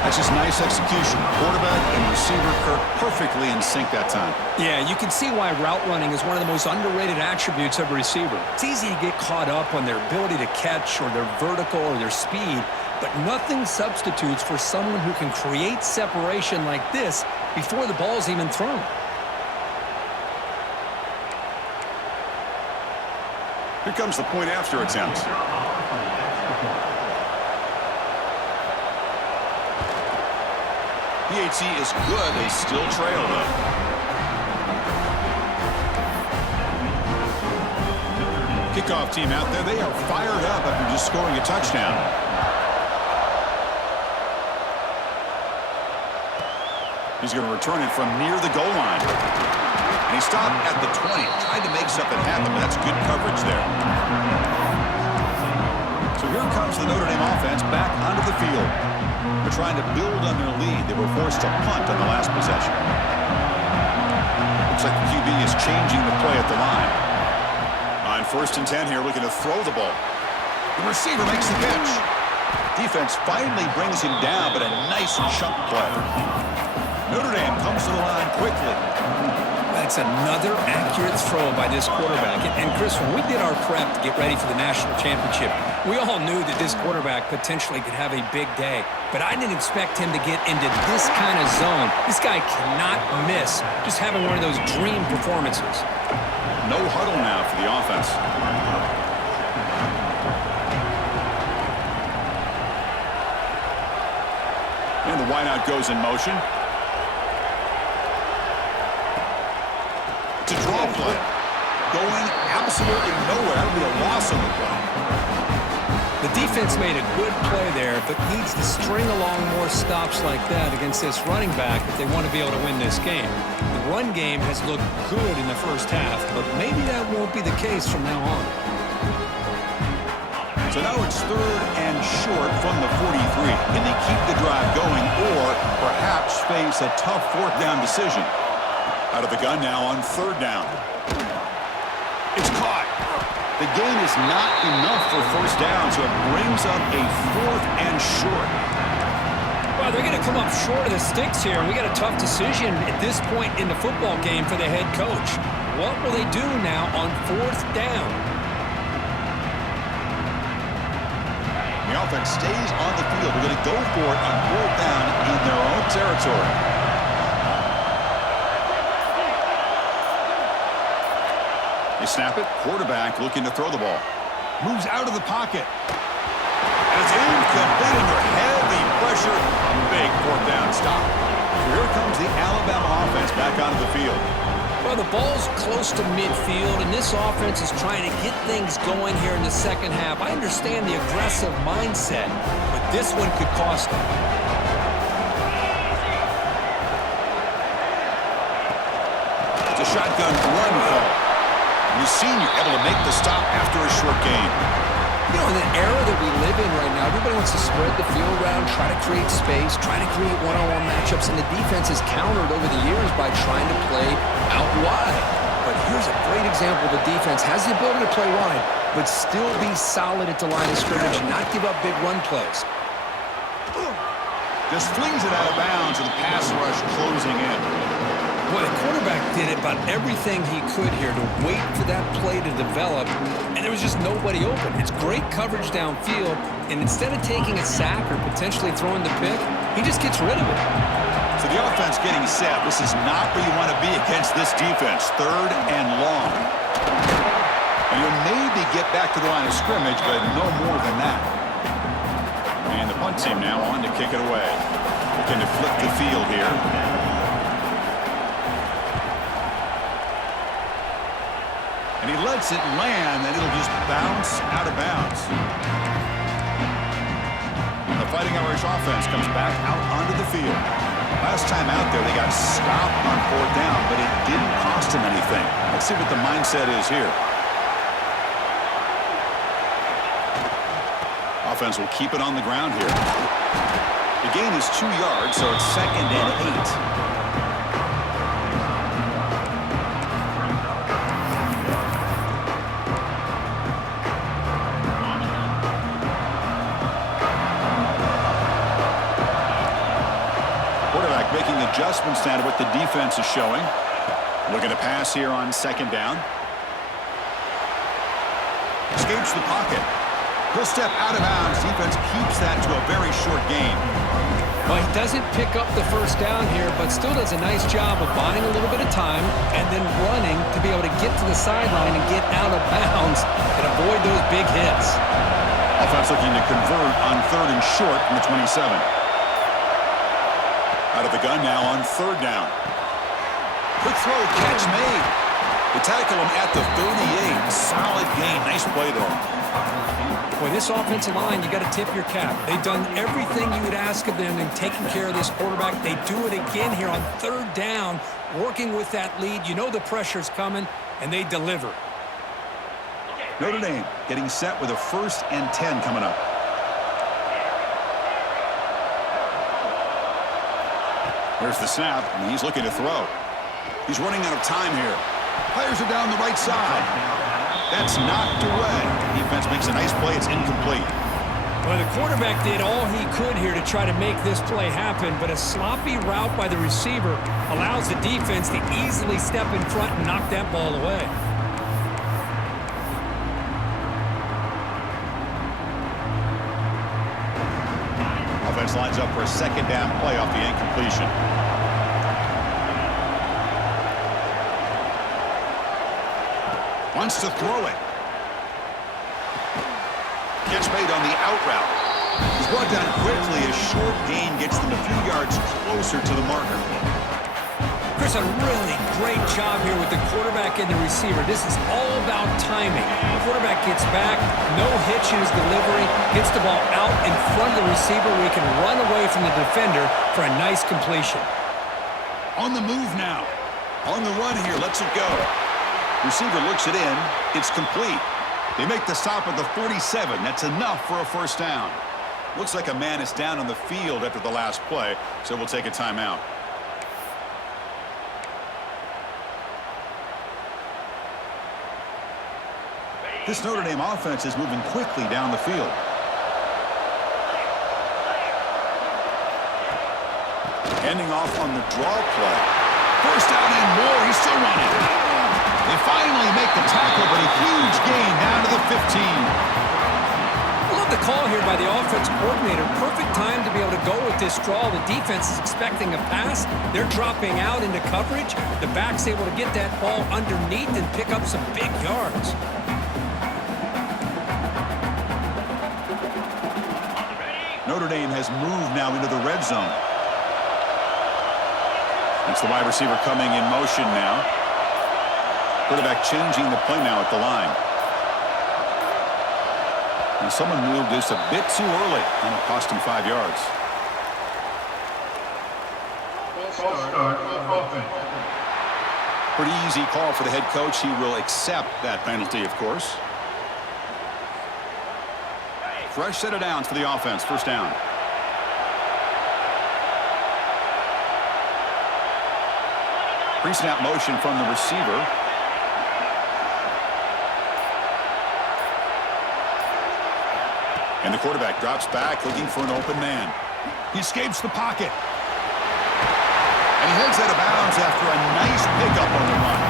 That's just nice execution. Quarterback and receiver Kirk perfectly in sync that time. Yeah, you can see why route running is one of the most underrated attributes of a receiver. It's easy to get caught up on their ability to catch or their vertical or their speed, but nothing substitutes for someone who can create separation like this before the ball's even thrown. Here comes the point after attempt. PAT is good. They still trail, though. Kickoff team out there. They are fired up after just scoring a touchdown. He's going to return it from near the goal line. And he stopped at the 20. Tried to make something happen, but that's good coverage there. So here comes the Notre Dame offense back onto the field. They're trying to build on their lead. They were forced to punt on the last possession. Looks like the QB is changing the play at the line. On 1st and 10 here, looking to throw the ball. The receiver makes the catch. Defense finally brings him down, but a nice chunk play. Notre Dame comes to the line quickly. That's another accurate throw by this quarterback. And Chris, when we did our prep to get ready for the national championship, we all knew that this quarterback potentially could have a big day. But I didn't expect him to get into this kind of zone. This guy cannot miss. Just having one of those dream performances. No huddle now for the offense. And the wideout goes in motion. To draw play. Going absolutely nowhere. That would be a loss on the play. The defense made a good play there, but needs to string along more stops like that against this running back if they want to be able to win this game. The run game has looked good in the first half, but maybe that won't be the case from now on. So now it's 3rd and short from the 43. Can they keep the drive going or perhaps face a tough 4th down decision? Out of the gun now on 3rd down. It's caught. The gain is not enough for 1st down, so it brings up a 4th and short. Well, they're going to come up short of the sticks here, and we got a tough decision at this point in the football game for the head coach. What will they do now on 4th down? The offense stays on the field. They're going to go for it on 4th down in their own territory. They snap it. Quarterback looking to throw the ball. Moves out of the pocket. And it's incomplete under heavy pressure. Big 4th down stop. So here comes the Alabama offense back onto the field. Well, the ball's close to midfield, and this offense is trying to get things going here in the second half. I understand the aggressive mindset, but this one could cost them. It's a shotgun run call. The senior able to make the stop after a short gain. You know, in the era that we live in right now, everybody wants to spread the field around, try to create space, try to create one-on-one matchups, and the defense has countered over the years by trying to play out wide. But here's a great example. The defense has the ability to play wide, but still be solid at the line of scrimmage and not give up big run plays. Just flings it out of bounds and the pass rush closing in. Boy, the quarterback did about everything he could here to wait for that play to develop, and there was just nobody open. It's great coverage downfield, and instead of taking a sack or potentially throwing the pick, he just gets rid of it. So the offense getting set. This is not where you want to be against this defense. 3rd and long. And you'll maybe get back to the line of scrimmage, but no more than that. And the punt team now on to kick it away. Looking to flip the field here. And he lets it land, and it'll just bounce out of bounds. And the Fighting Irish offense comes back out onto the field. Last time out there, they got stopped on 4th down, but it didn't cost them anything. Let's see what the mindset is here. Offense will keep it on the ground here. The gain is 2 yards, so it's 2nd and 8. Making adjustments now to what the defense is showing. Looking to pass here on 2nd down. Escapes the pocket. He'll step out of bounds. Defense keeps that to a very short gain. Well, he doesn't pick up the first down here, but still does a nice job of buying a little bit of time and then running to be able to get to the sideline and get out of bounds and avoid those big hits. Offense looking to convert on 3rd and short from the 27. Out of the gun now on 3rd down. Quick throw, catch made. They tackle him at the 38. Solid gain. Nice play there. Boy, this offensive line, you got to tip your cap. They've done everything you would ask of them in taking care of this quarterback. They do it again here on 3rd down, working with that lead. You know the pressure's coming, and they deliver. Notre Dame getting set with a 1st and 10 coming up. There's the snap, and he's looking to throw. He's running out of time here. Fires it down the right side. That's knocked away. Defense makes a nice play. It's incomplete. Well, the quarterback did all he could here to try to make this play happen, but a sloppy route by the receiver allows the defense to easily step in front and knock that ball away. Offense lines up for a 2nd down play off the incompletion. Wants to throw it. Catch made on the out route. He's brought down quickly. A short gain gets them a few yards closer to the marker. Chris, a really great job here with the quarterback and the receiver. This is all about timing. The quarterback gets back, no hitch in his delivery, gets the ball out in front of the receiver where he can run away from the defender for a nice completion. On the move now. On the run here. Lets it go. Receiver looks it in. It's complete. They make the stop at the 47. That's enough for a 1st down. Looks like a man is down on the field after the last play, so we'll take a timeout. This Notre Dame offense is moving quickly down the field. Ending off on the draw play. 1st down and more. He's still running. They finally make the tackle, but a huge gain down to the 15. I love the call here by the offense coordinator. Perfect time to be able to go with this draw. The defense is expecting a pass. They're dropping out into coverage. The back's able to get that ball underneath and pick up some big yards. Notre Dame has moved now into the red zone. It's the wide receiver coming in motion now. Quarterback changing the play now at the line. And someone moved just a bit too early, and it cost him 5 yards. Pretty easy call for the head coach. He will accept that penalty, of course. Fresh set of downs for the offense. 1st down. Pre-snap motion from the receiver. And the quarterback drops back looking for an open man. He escapes the pocket. And he heads out of bounds after a nice pickup on the run.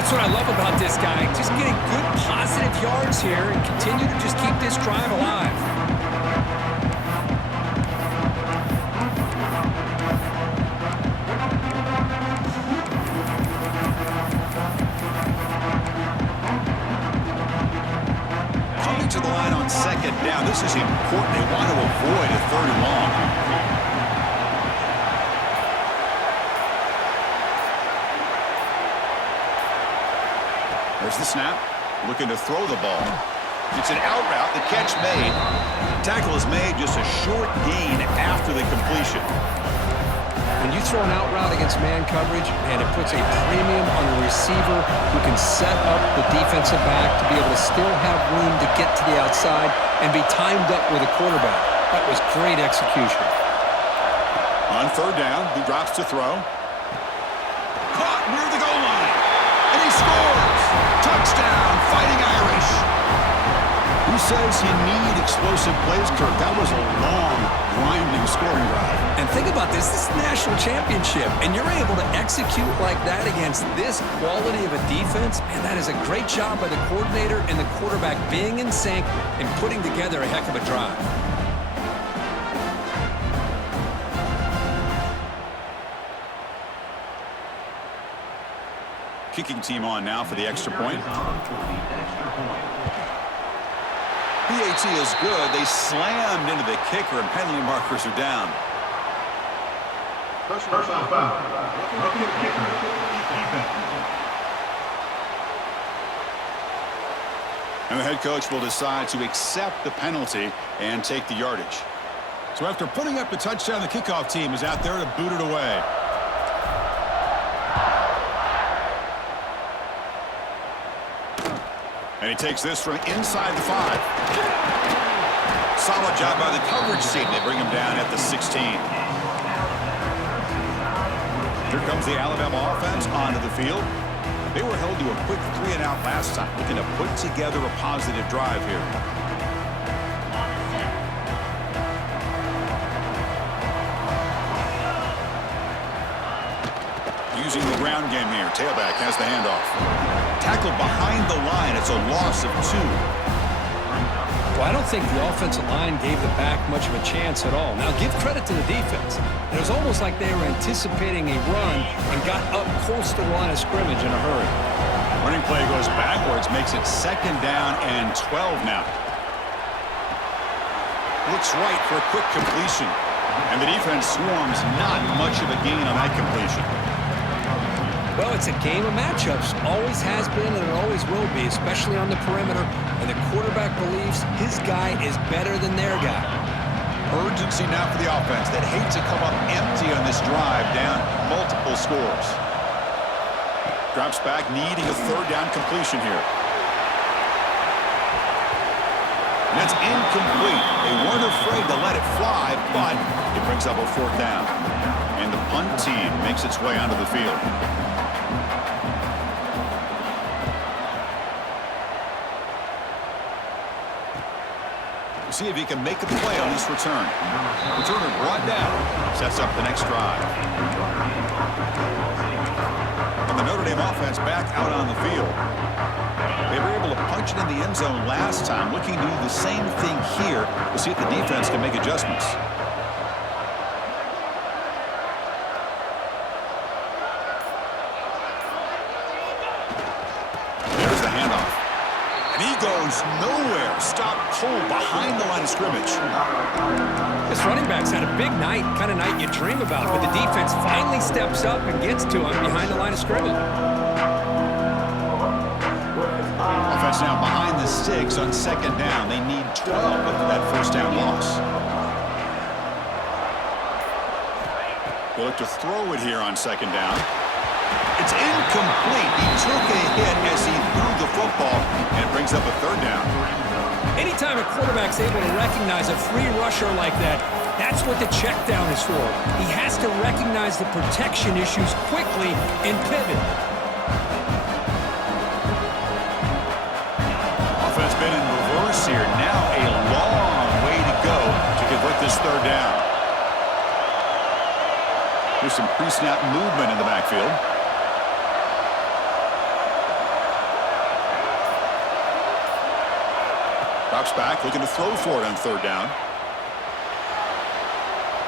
That's what I love about this guy. Just getting good positive yards here and continue to just keep this drive alive. To the line on 2nd down. This is important. They want to avoid a 3rd and long. There's the snap. Looking to throw the ball. It's an out route. The catch made. Tackle is made. Just a short gain after the completion. When you throw an out route against man coverage, and it puts a premium on the receiver who can set up the defensive back to be able to still have room to get to the outside and be timed up with a quarterback. That was great execution. On 3rd down, he drops to throw. Caught near the goal line. And he scores. Touchdown, Fighting Irish. Who says you need explosive plays, Kirk? That was a long, grinding scoring drive. And think about this. This is the national championship, and you're able to execute like that against this quality of a defense. Man, that is a great job by the coordinator and the quarterback being in sync and putting together a heck of a drive. kicking team on now for the extra point. PAT is good. They slammed into the kicker, and penalty markers are down. Personal foul. Rookie kicker. Defense. And the head coach will decide to accept the penalty and take the yardage. So after putting up the touchdown, the kickoff team is out there to boot it away. And he takes this from inside the 5. Solid job by the coverage team. They bring him down at the 16. Here comes the Alabama offense onto the field. They were held to a quick 3-and-out last time, looking to put together a positive drive here. Using the ground game here. Tailback has the handoff. Tackled behind the line. It's a loss of 2. Well, I don't think the offensive line gave the back much of a chance at all. Now, give credit to the defense. It was almost like they were anticipating a run and got up close to the line of scrimmage in a hurry. Running play goes backwards, makes it 2nd down and 12 now. Looks right for a quick completion. And the defense swarms, not much of a gain on that completion. Well, it's a game of matchups. Always has been and it always will be, especially on the perimeter. And the quarterback believes his guy is better than their guy. Urgency now for the offense that hate to come up empty on this drive, down multiple scores. Drops back, needing a 3rd down completion here. And that's incomplete. They weren't afraid to let it fly, but it brings up a 4th down. And the punt team makes its way onto the field. See if he can make a play on this return. Returner brought down. Sets up the next drive. And the Notre Dame offense back out on the field. They were able to punch it in the end zone last time, looking to do the same thing here to see if the defense can make adjustments. There's the handoff. And he goes nowhere. Stop cold behind the line of scrimmage. This running back's had a big night, kind of night you dream about, but the defense finally steps up and gets to him behind the line of scrimmage. Offense now behind the sticks on 2nd down. They need 12 after that 1st down loss. They look to throw it here on 2nd down. It's incomplete. He took a hit as he threw the football, and it brings up a 3rd down. Anytime a quarterback's able to recognize a free rusher like that, that's what the check down is for. He has to recognize the protection issues quickly and pivot. Offense been in reverse here. Now a long way to go to convert this 3rd down. There's some pre-snap movement in the backfield. Drops back, looking to throw for it on 3rd down.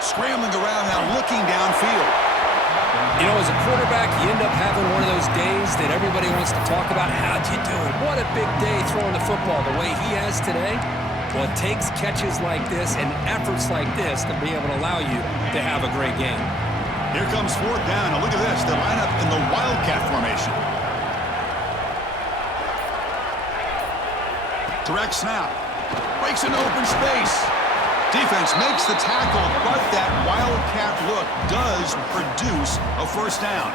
Scrambling around now, looking downfield. You know, as a quarterback, you end up having one of those days that everybody wants to talk about. How'd you do it? What a big day throwing the football the way he has today. Well, it takes catches like this and efforts like this to be able to allow you to have a great game. Here comes 4th down. Now look at this. They line up in the Wildcat formation. Direct snap. Breaks into open space. Defense makes the tackle, but that Wildcat look does produce a 1st down.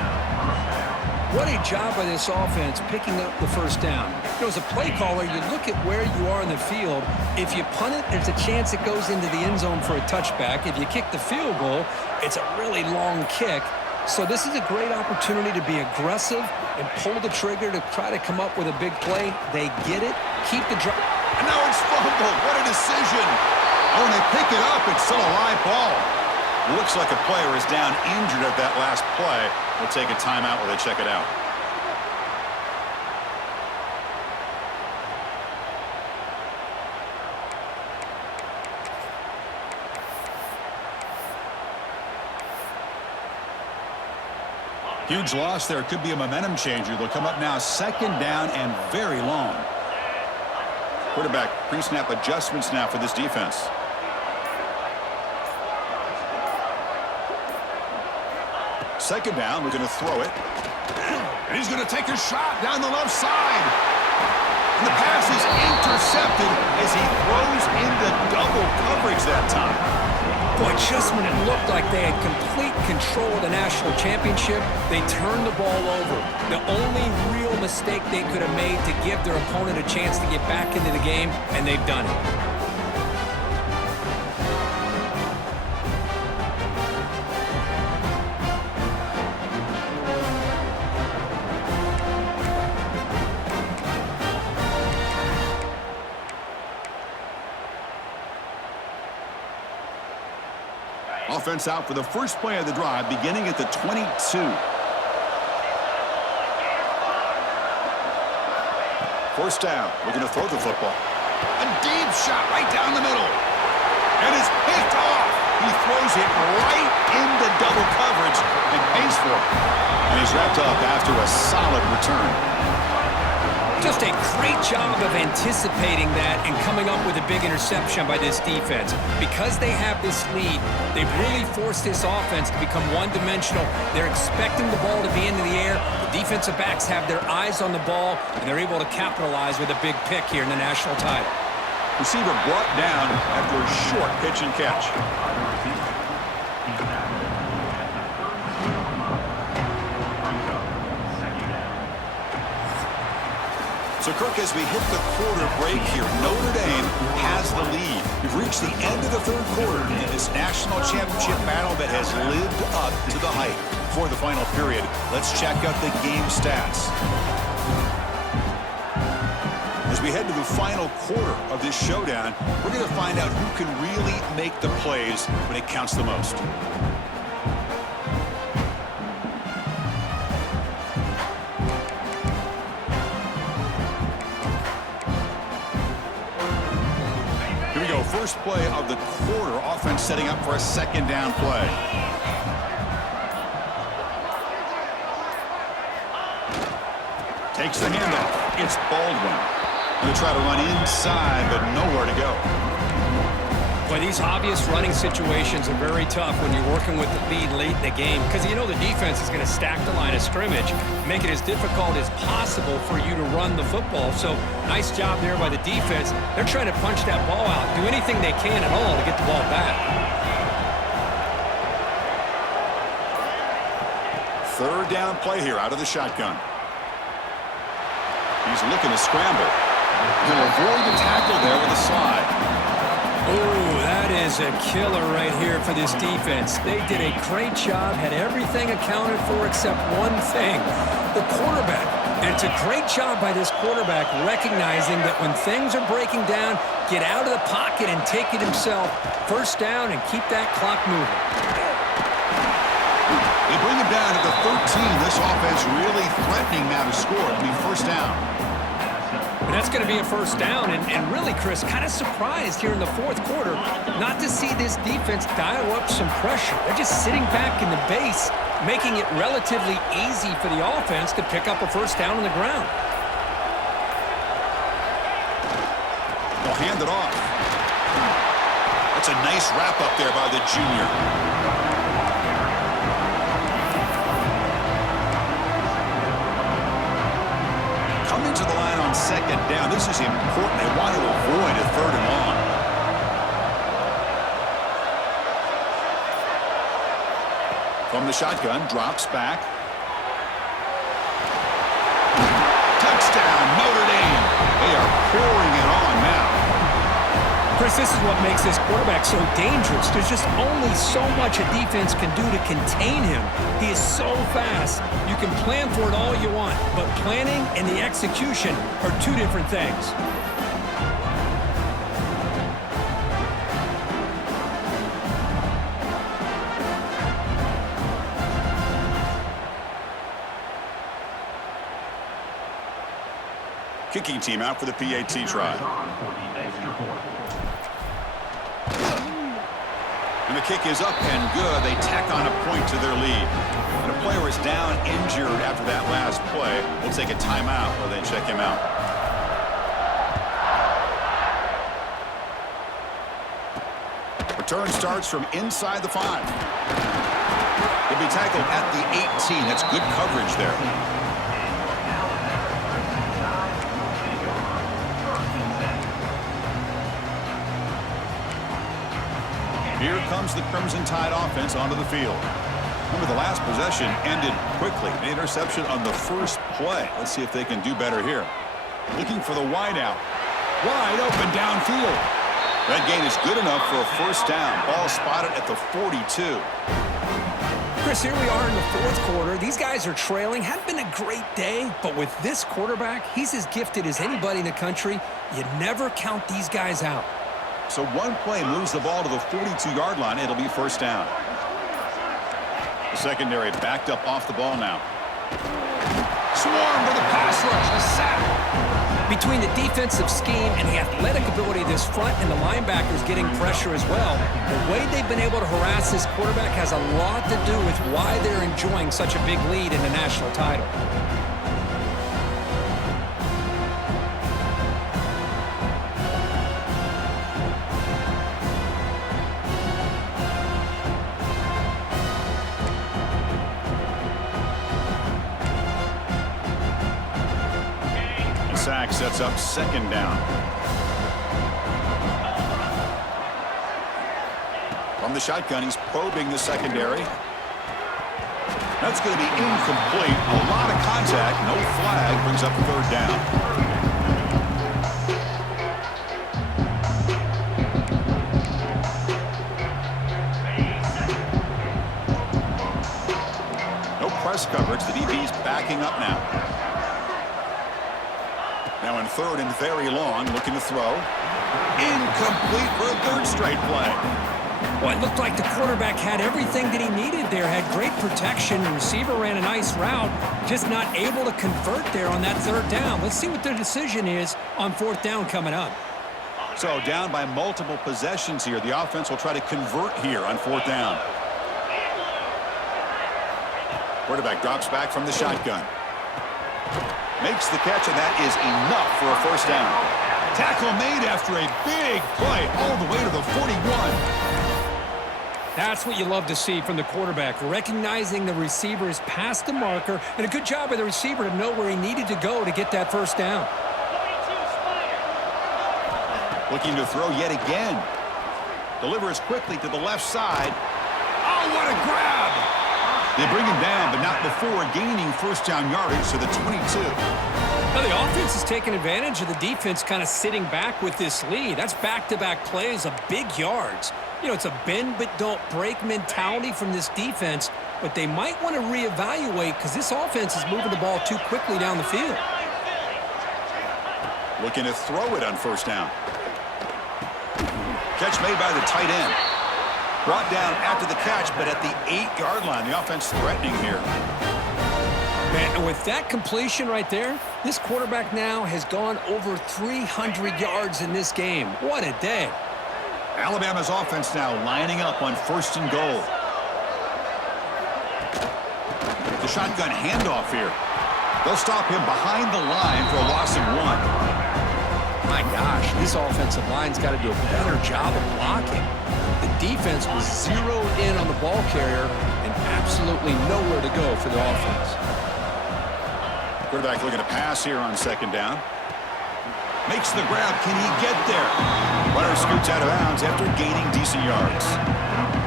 What a job by this offense picking up the 1st down. You know, as a play caller, you look at where you are in the field. If you punt it, there's a chance it goes into the end zone for a touchback. If you kick the field goal, it's a really long kick. So this is a great opportunity to be aggressive and pull the trigger to try to come up with a big play. They get it, keep the drive. And now it's fumbled. What a decision. Oh, and they pick it up. It's still a live ball. Looks like a player is down injured at that last play. We'll take a timeout while they check it out. Huge loss there. Could be a momentum changer. They'll come up now 2nd down and very long. Quarterback pre-snap adjustments now for this defense. Second down, we're going to throw it. And he's going to take a shot down the left side. And the pass is intercepted as he throws into double coverage that time. Boy, just when it looked like they had complete control of the national championship, they turned the ball over. The only real mistake they could have made to give their opponent a chance to get back into the game, and they've done it. Offense out for the first play of the drive, beginning at the 22. First down. We're going to throw the football. A deep shot right down the middle. And it's picked off. He throws it right into double coverage and pays for it. And he's wrapped up after a solid return. Just a great job of anticipating that and coming up with a big interception by this defense. Because they have this lead, they've really forced this offense to become one-dimensional. They're expecting the ball to be into the air. The defensive backs have their eyes on the ball, and they're able to capitalize with a big pick here in the national title. Receiver brought down after a short pitch and catch. So, Kirk, as we hit the quarter break here, Notre Dame has the lead. We've reached the end of the third quarter in this national championship battle that has lived up to the hype. For the final period, let's check out the game stats. As we head to the final quarter of this showdown, we're going to find out who can really make the plays when it counts the most. First play of the quarter, offense setting up for a 2nd down play. Takes the handoff. It's Baldwin. Going to try to run inside, but nowhere to go. Boy, these obvious running situations are very tough when you're working with the lead late in the game because you know the defense is going to stack the line of scrimmage, make it as difficult as possible for you to run the football. So, nice job there by the defense. They're trying to punch that ball out, do anything they can at all to get the ball back. Third down play here out of the shotgun. He's looking to scramble. He'll avoid the tackle there with a slide. Oh, that is a killer right here for this defense. They did a great job, had everything accounted for except one thing, the quarterback. And it's a great job by this quarterback recognizing that when things are breaking down, get out of the pocket and take it himself. First down and keep that clock moving. They bring him down at the 13. This offense really threatening now to score. It'll be first down. And that's going to be a first down. And really, Chris, kind of surprised here in the fourth quarter not to see this defense dial up some pressure. They're just sitting back in the base, making it relatively easy for the offense to pick up a first down on the ground. They'll hand it off. That's a nice wrap up there by the junior. Coming to the line on 2nd down. This is important. They want to avoid a 3rd and long. From the shotgun, drops back. Touchdown, Notre Dame. They are pouring it on now. Chris, this is what makes this quarterback so dangerous. There's just only so much a defense can do to contain him. He is so fast. You can plan for it all you want, but planning and the execution are two different things. Kicking team out for the PAT try. And the kick is up and good. They tack on a point to their lead. And a player is down injured after that last play. We'll take a timeout while they check him out. Return starts from inside the 5. He'll be tackled at the 18. That's good coverage there. Here comes the Crimson Tide offense onto the field. Remember, the last possession ended quickly. An interception on the first play. Let's see if they can do better here. Looking for the wideout. Wide open downfield. That gain is good enough for a first down. Ball spotted at the 42. Chris, here we are in the fourth quarter. These guys are trailing. Hadn't been a great day, but with this quarterback, he's as gifted as anybody in the country. You never count these guys out. So one play moves the ball to the 42-yard line. It'll be first down. The secondary backed up off the ball now. Swarm with a pass rush. A sack. Between the defensive scheme and the athletic ability of this front and the linebackers getting pressure as well, the way they've been able to harass this quarterback has a lot to do with why they're enjoying such a big lead in the national title. Sack sets up second down. From the shotgun, he's probing the secondary. That's going to be incomplete. A lot of contact. No flag. Brings up third down. No press coverage. The DB's backing up now. Now in third and very long, looking to throw. Incomplete for a third straight play. Well, it looked like the quarterback had everything that he needed there. Had great protection. The receiver ran a nice route. Just not able to convert there on that third down. Let's see what their decision is on fourth down coming up. So down by multiple possessions here. The offense will try to convert here on fourth down. Quarterback drops back from the shotgun. Makes the catch, and that is enough for a first down. Tackle made after a big play all the way to the 41. That's what you love to see from the quarterback, recognizing the receiver is past the marker, and a good job by the receiver to know where he needed to go to get that first down. Looking to throw yet again. Delivers quickly to the left side. Oh, what a grab! They bring him down, but not before gaining first down yardage to the 22. Now the offense is taking advantage of the defense kind of sitting back with this lead. That's back-to-back plays of big yards. You know, it's a bend but don't break mentality from this defense, but they might want to reevaluate because this offense is moving the ball too quickly down the field. Looking to throw it on first down. Catch made by the tight end. Brought down after the catch, but at the 8-yard line. The offense threatening here. Man, and with that completion right there, this quarterback now has gone over 300 yards in this game. What a day. Alabama's offense now lining up on first and goal. The shotgun handoff here. They'll stop him behind the line for a loss of 1. My gosh, this offensive line's got to do a better job of blocking. The defense was zeroed in on the ball carrier and absolutely nowhere to go for the offense. Quarterback looking to pass here on second down. Makes the grab. Can he get there? Runner scoots out of bounds after gaining decent yards.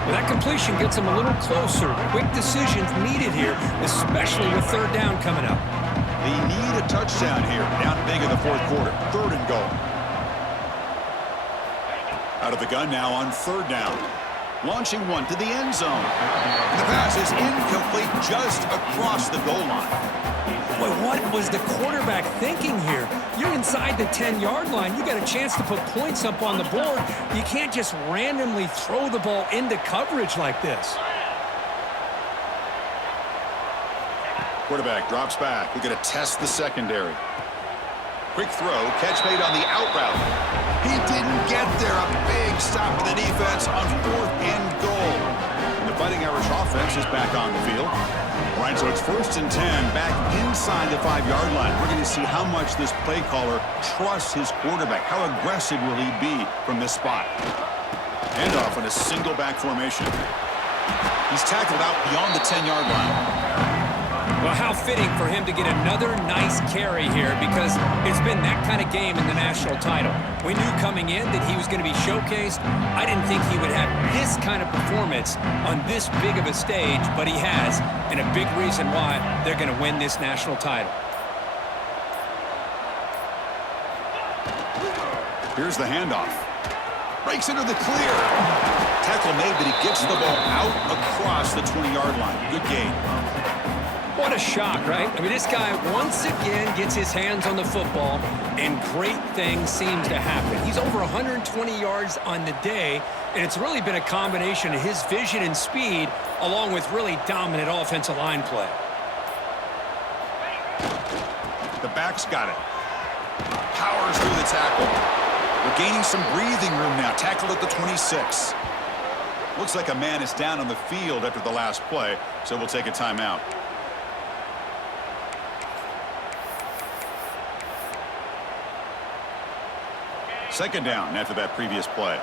Well, that completion gets him a little closer. Quick decisions needed here, especially with third down coming up. They need a touchdown here. Down big in the fourth quarter. Third and goal. Out of the gun now on third down. Launching one to the end zone. The pass is incomplete just across the goal line. Boy, what was the quarterback thinking here? You're inside the 10-yard line. You got a chance to put points up on the board. You can't just randomly throw the ball into coverage like this. Quarterback drops back. We're going to test the secondary. Quick throw. Catch made on the out route. He didn't get there. A big stop for the defense on fourth and goal. And the Fighting Irish offense is back on the field. All right, so it's 1st and 10, back inside the 5-yard line. We're going to see how much this play caller trusts his quarterback. How aggressive will he be from this spot? Handoff in a single back formation. He's tackled out beyond the 10-yard line. Well, how fitting for him to get another nice carry here, because it's been that kind of game in the national title. We knew coming in that he was going to be showcased. I didn't think he would have this kind of performance on this big of a stage, but he has, and a big reason why they're going to win this national title. Here's the handoff. Breaks into the clear. Tackle made, but he gets the ball out across the 20-yard line. Good gain. What a shock, right? I mean, this guy once again gets his hands on the football, and great things seems to happen. He's over 120 yards on the day, and it's really been a combination of his vision and speed, along with really dominant offensive line play. The back's got it. Powers through the tackle. We're gaining some breathing room now. Tackled at the 26. Looks like a man is down on the field after the last play, so we'll take a timeout. Second down after that previous play.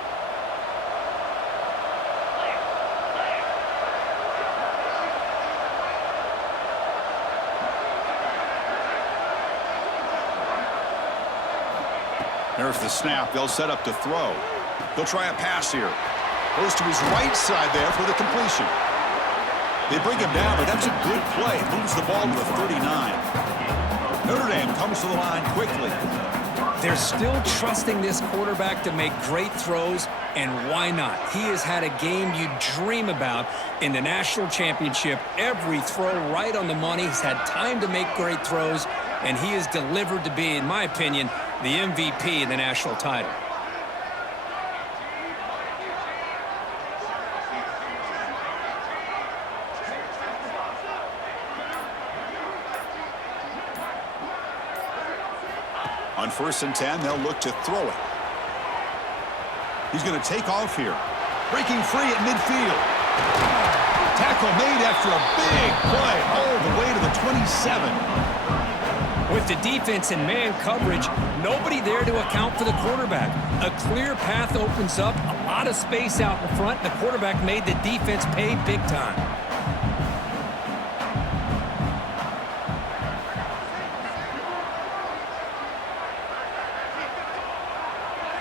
There's the snap. They'll set up to throw. They'll try a pass here. Goes to his right side there for the completion. They bring him down, but that's a good play. Moves the ball to the 39. Notre Dame comes to the line quickly. They're still trusting this quarterback to make great throws, and why not? He has had a game you dream about in the national championship. Every throw right on the money. He's had time to make great throws, and he is delivered to be, in my opinion, the MVP in the national title. On 1st and 10, they'll look to throw it. He's going to take off here. Breaking free at midfield. Tackle made after a big play all the way to the 27. With the defense in man coverage, nobody there to account for the quarterback. A clear path opens up, a lot of space out in front. The quarterback made the defense pay big time.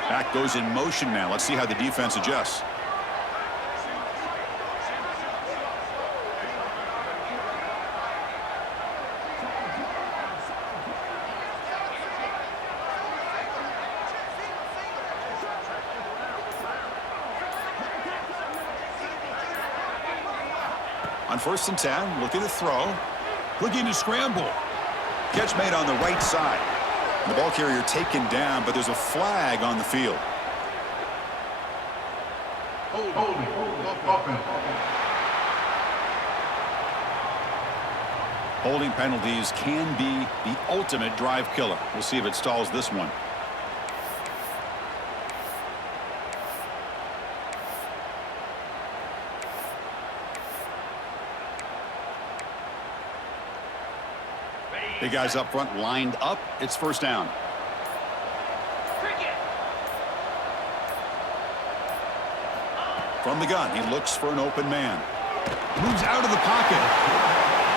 Back goes in motion now. Let's see how the defense adjusts. On 1st and 10, looking to throw. Looking to scramble. Catch made on the right side. The ball carrier taken down, but there's a flag on the field. Holding penalties can be the ultimate drive killer. We'll see if it stalls this one. The guys up front lined up. It's 1st down. From the gun, he looks for an open man. Moves out of the pocket.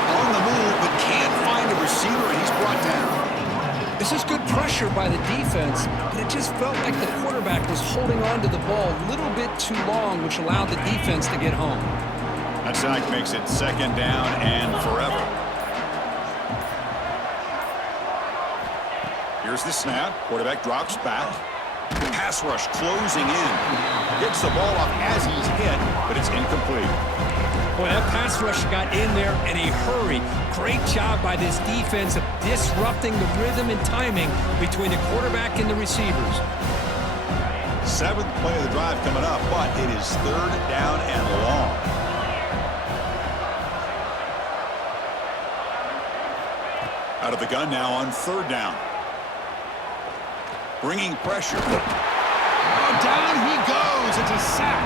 On the move, but can't find a receiver, and he's brought down. This is good pressure by the defense, but it just felt like the quarterback was holding on to the ball a little bit too long, which allowed the defense to get home. That sack makes it 2nd down and forever. Here's the snap. Quarterback drops back. Pass rush closing in. Gets the ball off as he's hit, but it's incomplete. Boy, that pass rush got in there in a hurry. Great job by this defense of disrupting the rhythm and timing between the quarterback and the receivers. 7th play of the drive coming up, but it is 3rd down and long. Out of the gun now on 3rd down. Bringing pressure. Oh, down he goes. It's a sack.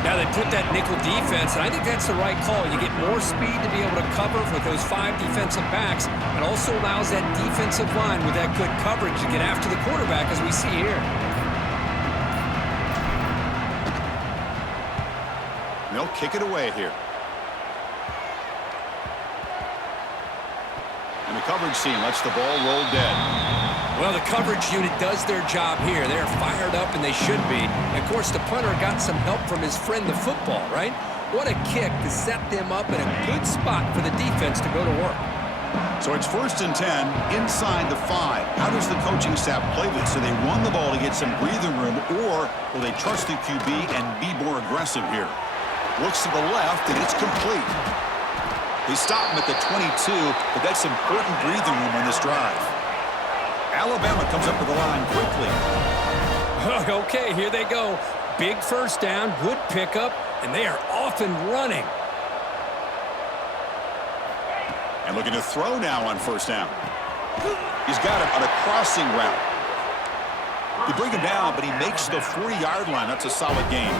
Now they put that nickel defense, and I think that's the right call. You get more speed to be able to cover with those 5 defensive backs. It also allows that defensive line with that good coverage to get after the quarterback, as we see here. They'll kick it away here. And the coverage team lets the ball roll dead. Well, the coverage unit does their job here. They're fired up, and they should be. And of course, the punter got some help from his friend, the football, right? What a kick to set them up in a good spot for the defense to go to work. So it's 1st and 10 inside the 5. How does the coaching staff play this? Do they run the ball to get some breathing room, or will they trust the QB and be more aggressive here? Looks to the left, and it's complete. They stop him at the 22, but that's important breathing room on this drive. Alabama comes up to the line quickly. Okay, here they go. Big first down, good pickup, and they are off and running. And looking to throw now on 1st down. He's got it on a crossing route. They bring him down, but he makes the 40-yard line. That's a solid gain.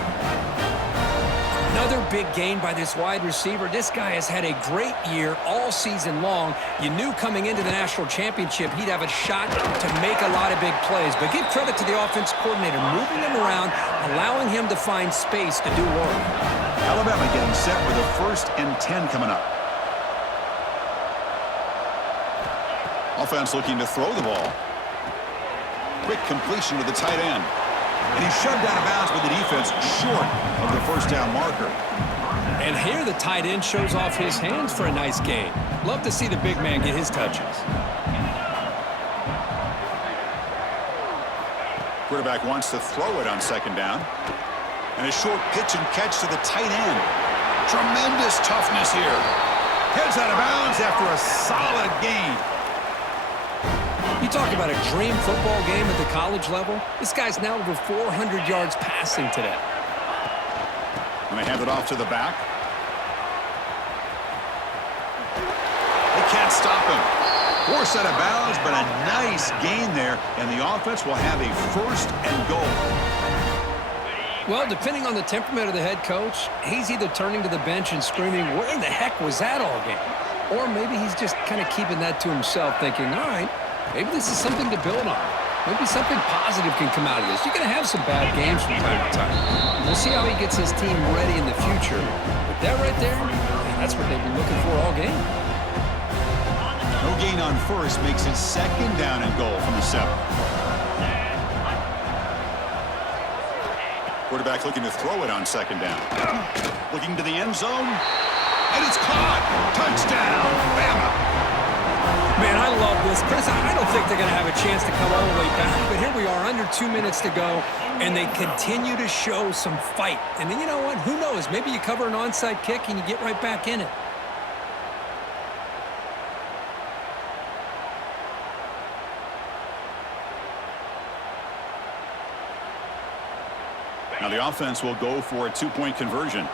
Another big gain by this wide receiver. This guy has had a great year all season long. You knew coming into the national championship he'd have a shot to make a lot of big plays. But give credit to the offense coordinator, moving him around, allowing him to find space to do work. Alabama getting set with a 1st and 10 coming up. Offense looking to throw the ball. Quick completion to the tight end. And he's shoved out of bounds with the defense short of the 1st down marker. And here the tight end shows off his hands for a nice gain. Love to see the big man get his touches. Quarterback wants to throw it on 2nd down. And a short pitch and catch to the tight end. Tremendous toughness here. Heads out of bounds after a solid gain. You talk about a dream football game at the college level. This guy's now over 400 yards passing today. And they hand it off to the back. They can't stop him. Forced out of bounds, but a nice gain there. And the offense will have a 1st and goal. Well, depending on the temperament of the head coach, he's either turning to the bench and screaming, "Where in the heck was that all game?" Or maybe he's just kind of keeping that to himself, thinking, all right, maybe this is something to build on. Maybe something positive can come out of this. You're going to have some bad games from time to time. We'll see how he gets his team ready in the future. But that right there, that's what they've been looking for all game. No gain on 1st makes it 2nd down and goal from the 7. Quarterback looking to throw it on 2nd down. Looking to the end zone. And it's caught. Touchdown, Bama. Man, I love this. Chris, I don't think they're going to have a chance to come all the way back, but here we are, under 2 minutes to go, and they continue to show some fight. And then you know what? Who knows? Maybe you cover an onside kick and you get right back in it. Now the offense will go for a 2-point conversion.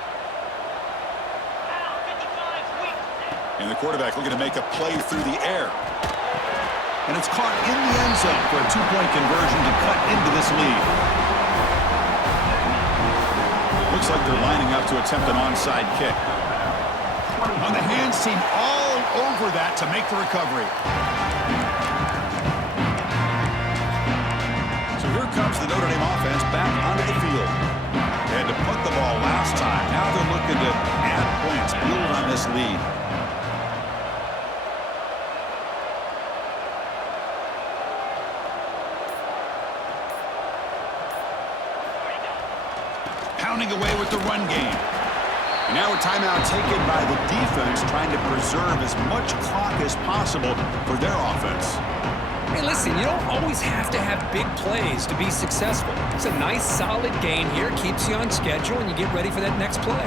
And the quarterback looking to make a play through the air. And it's caught in the end zone for a 2-point conversion to cut into this lead. Looks like they're lining up to attempt an onside kick. On the hands team all over that to make the recovery. So here comes the Notre Dame offense back onto the field. They had to punt the ball last time. Now they're looking to add points, build on this lead. Pounding away with the run game. And now a timeout taken by the defense, trying to preserve as much clock as possible for their offense. Hey, listen, you don't always have to have big plays to be successful. It's a nice, solid gain here. Keeps you on schedule, and you get ready for that next play.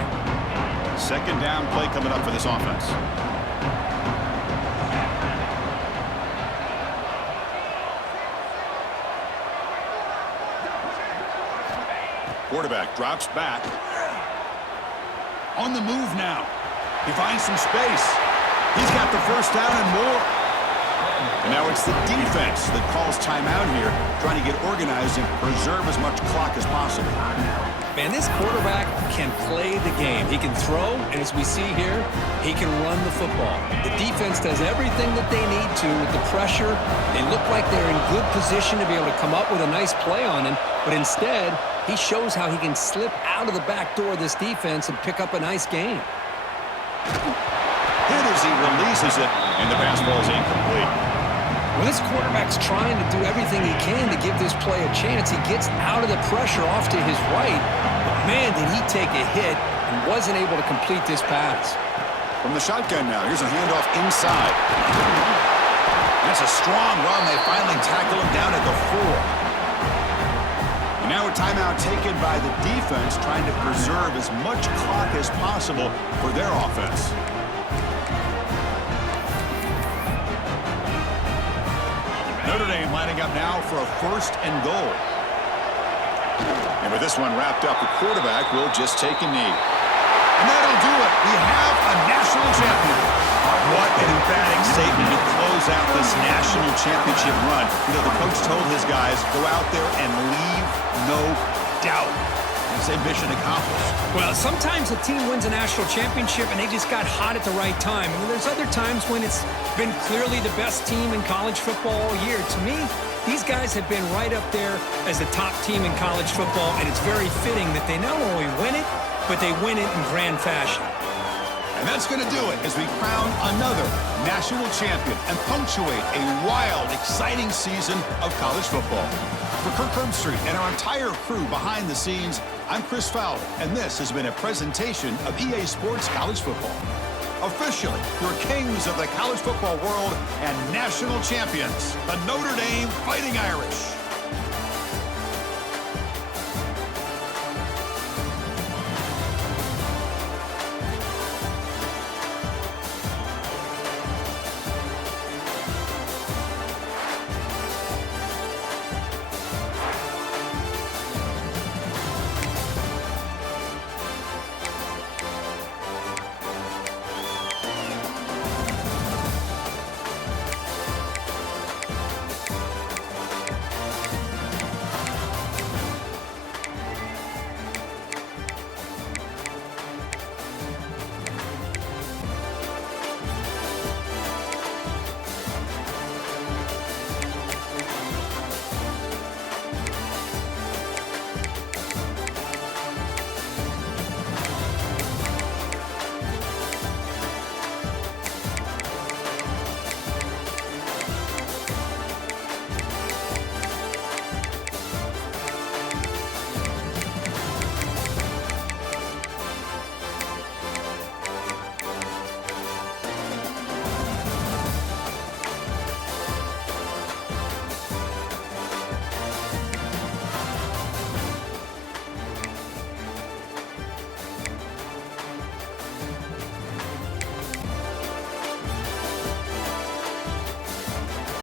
2nd down play coming up for this offense. Quarterback drops back. On the move now. He finds some space. He's got the 1st down and more. Now it's the defense that calls timeout here, trying to get organized and preserve as much clock as possible. Man, this quarterback can play the game. He can throw, and as we see here, he can run the football. The defense does everything that they need to with the pressure. They look like they're in good position to be able to come up with a nice play on him, but instead, he shows how he can slip out of the back door of this defense and pick up a nice gain. Hit as he releases it, and the pass ball is incomplete. When this quarterback's trying to do everything he can to give this play a chance, he gets out of the pressure off to his right. But man, did he take a hit and wasn't able to complete this pass. From the shotgun now, here's a handoff inside. That's a strong run. They finally tackle him down at the 4. And now a timeout taken by the defense, trying to preserve as much clock as possible for their offense. Notre Dame lining up now for a 1st and goal. And with this one wrapped up, the quarterback will just take a knee. And that'll do it. We have a national champion. What an emphatic statement to close out this national championship run. You know, the coach told his guys, go out there and leave no doubt. And say mission accomplished. Well, sometimes a team wins a national championship and they just got hot at the right time. And there's other times when it's been clearly the best team in college football all year. To me, these guys have been right up there as the top team in college football, and it's very fitting that they not only win it, but they win it in grand fashion. And that's going to do it as we crown another national champion and punctuate a wild, exciting season of college football. For Kirk Herbstreit and our entire crew behind the scenes, I'm Chris Fowler, and this has been a presentation of EA Sports College Football. Officially, your kings of the college football world and national champions, the Notre Dame Fighting Irish.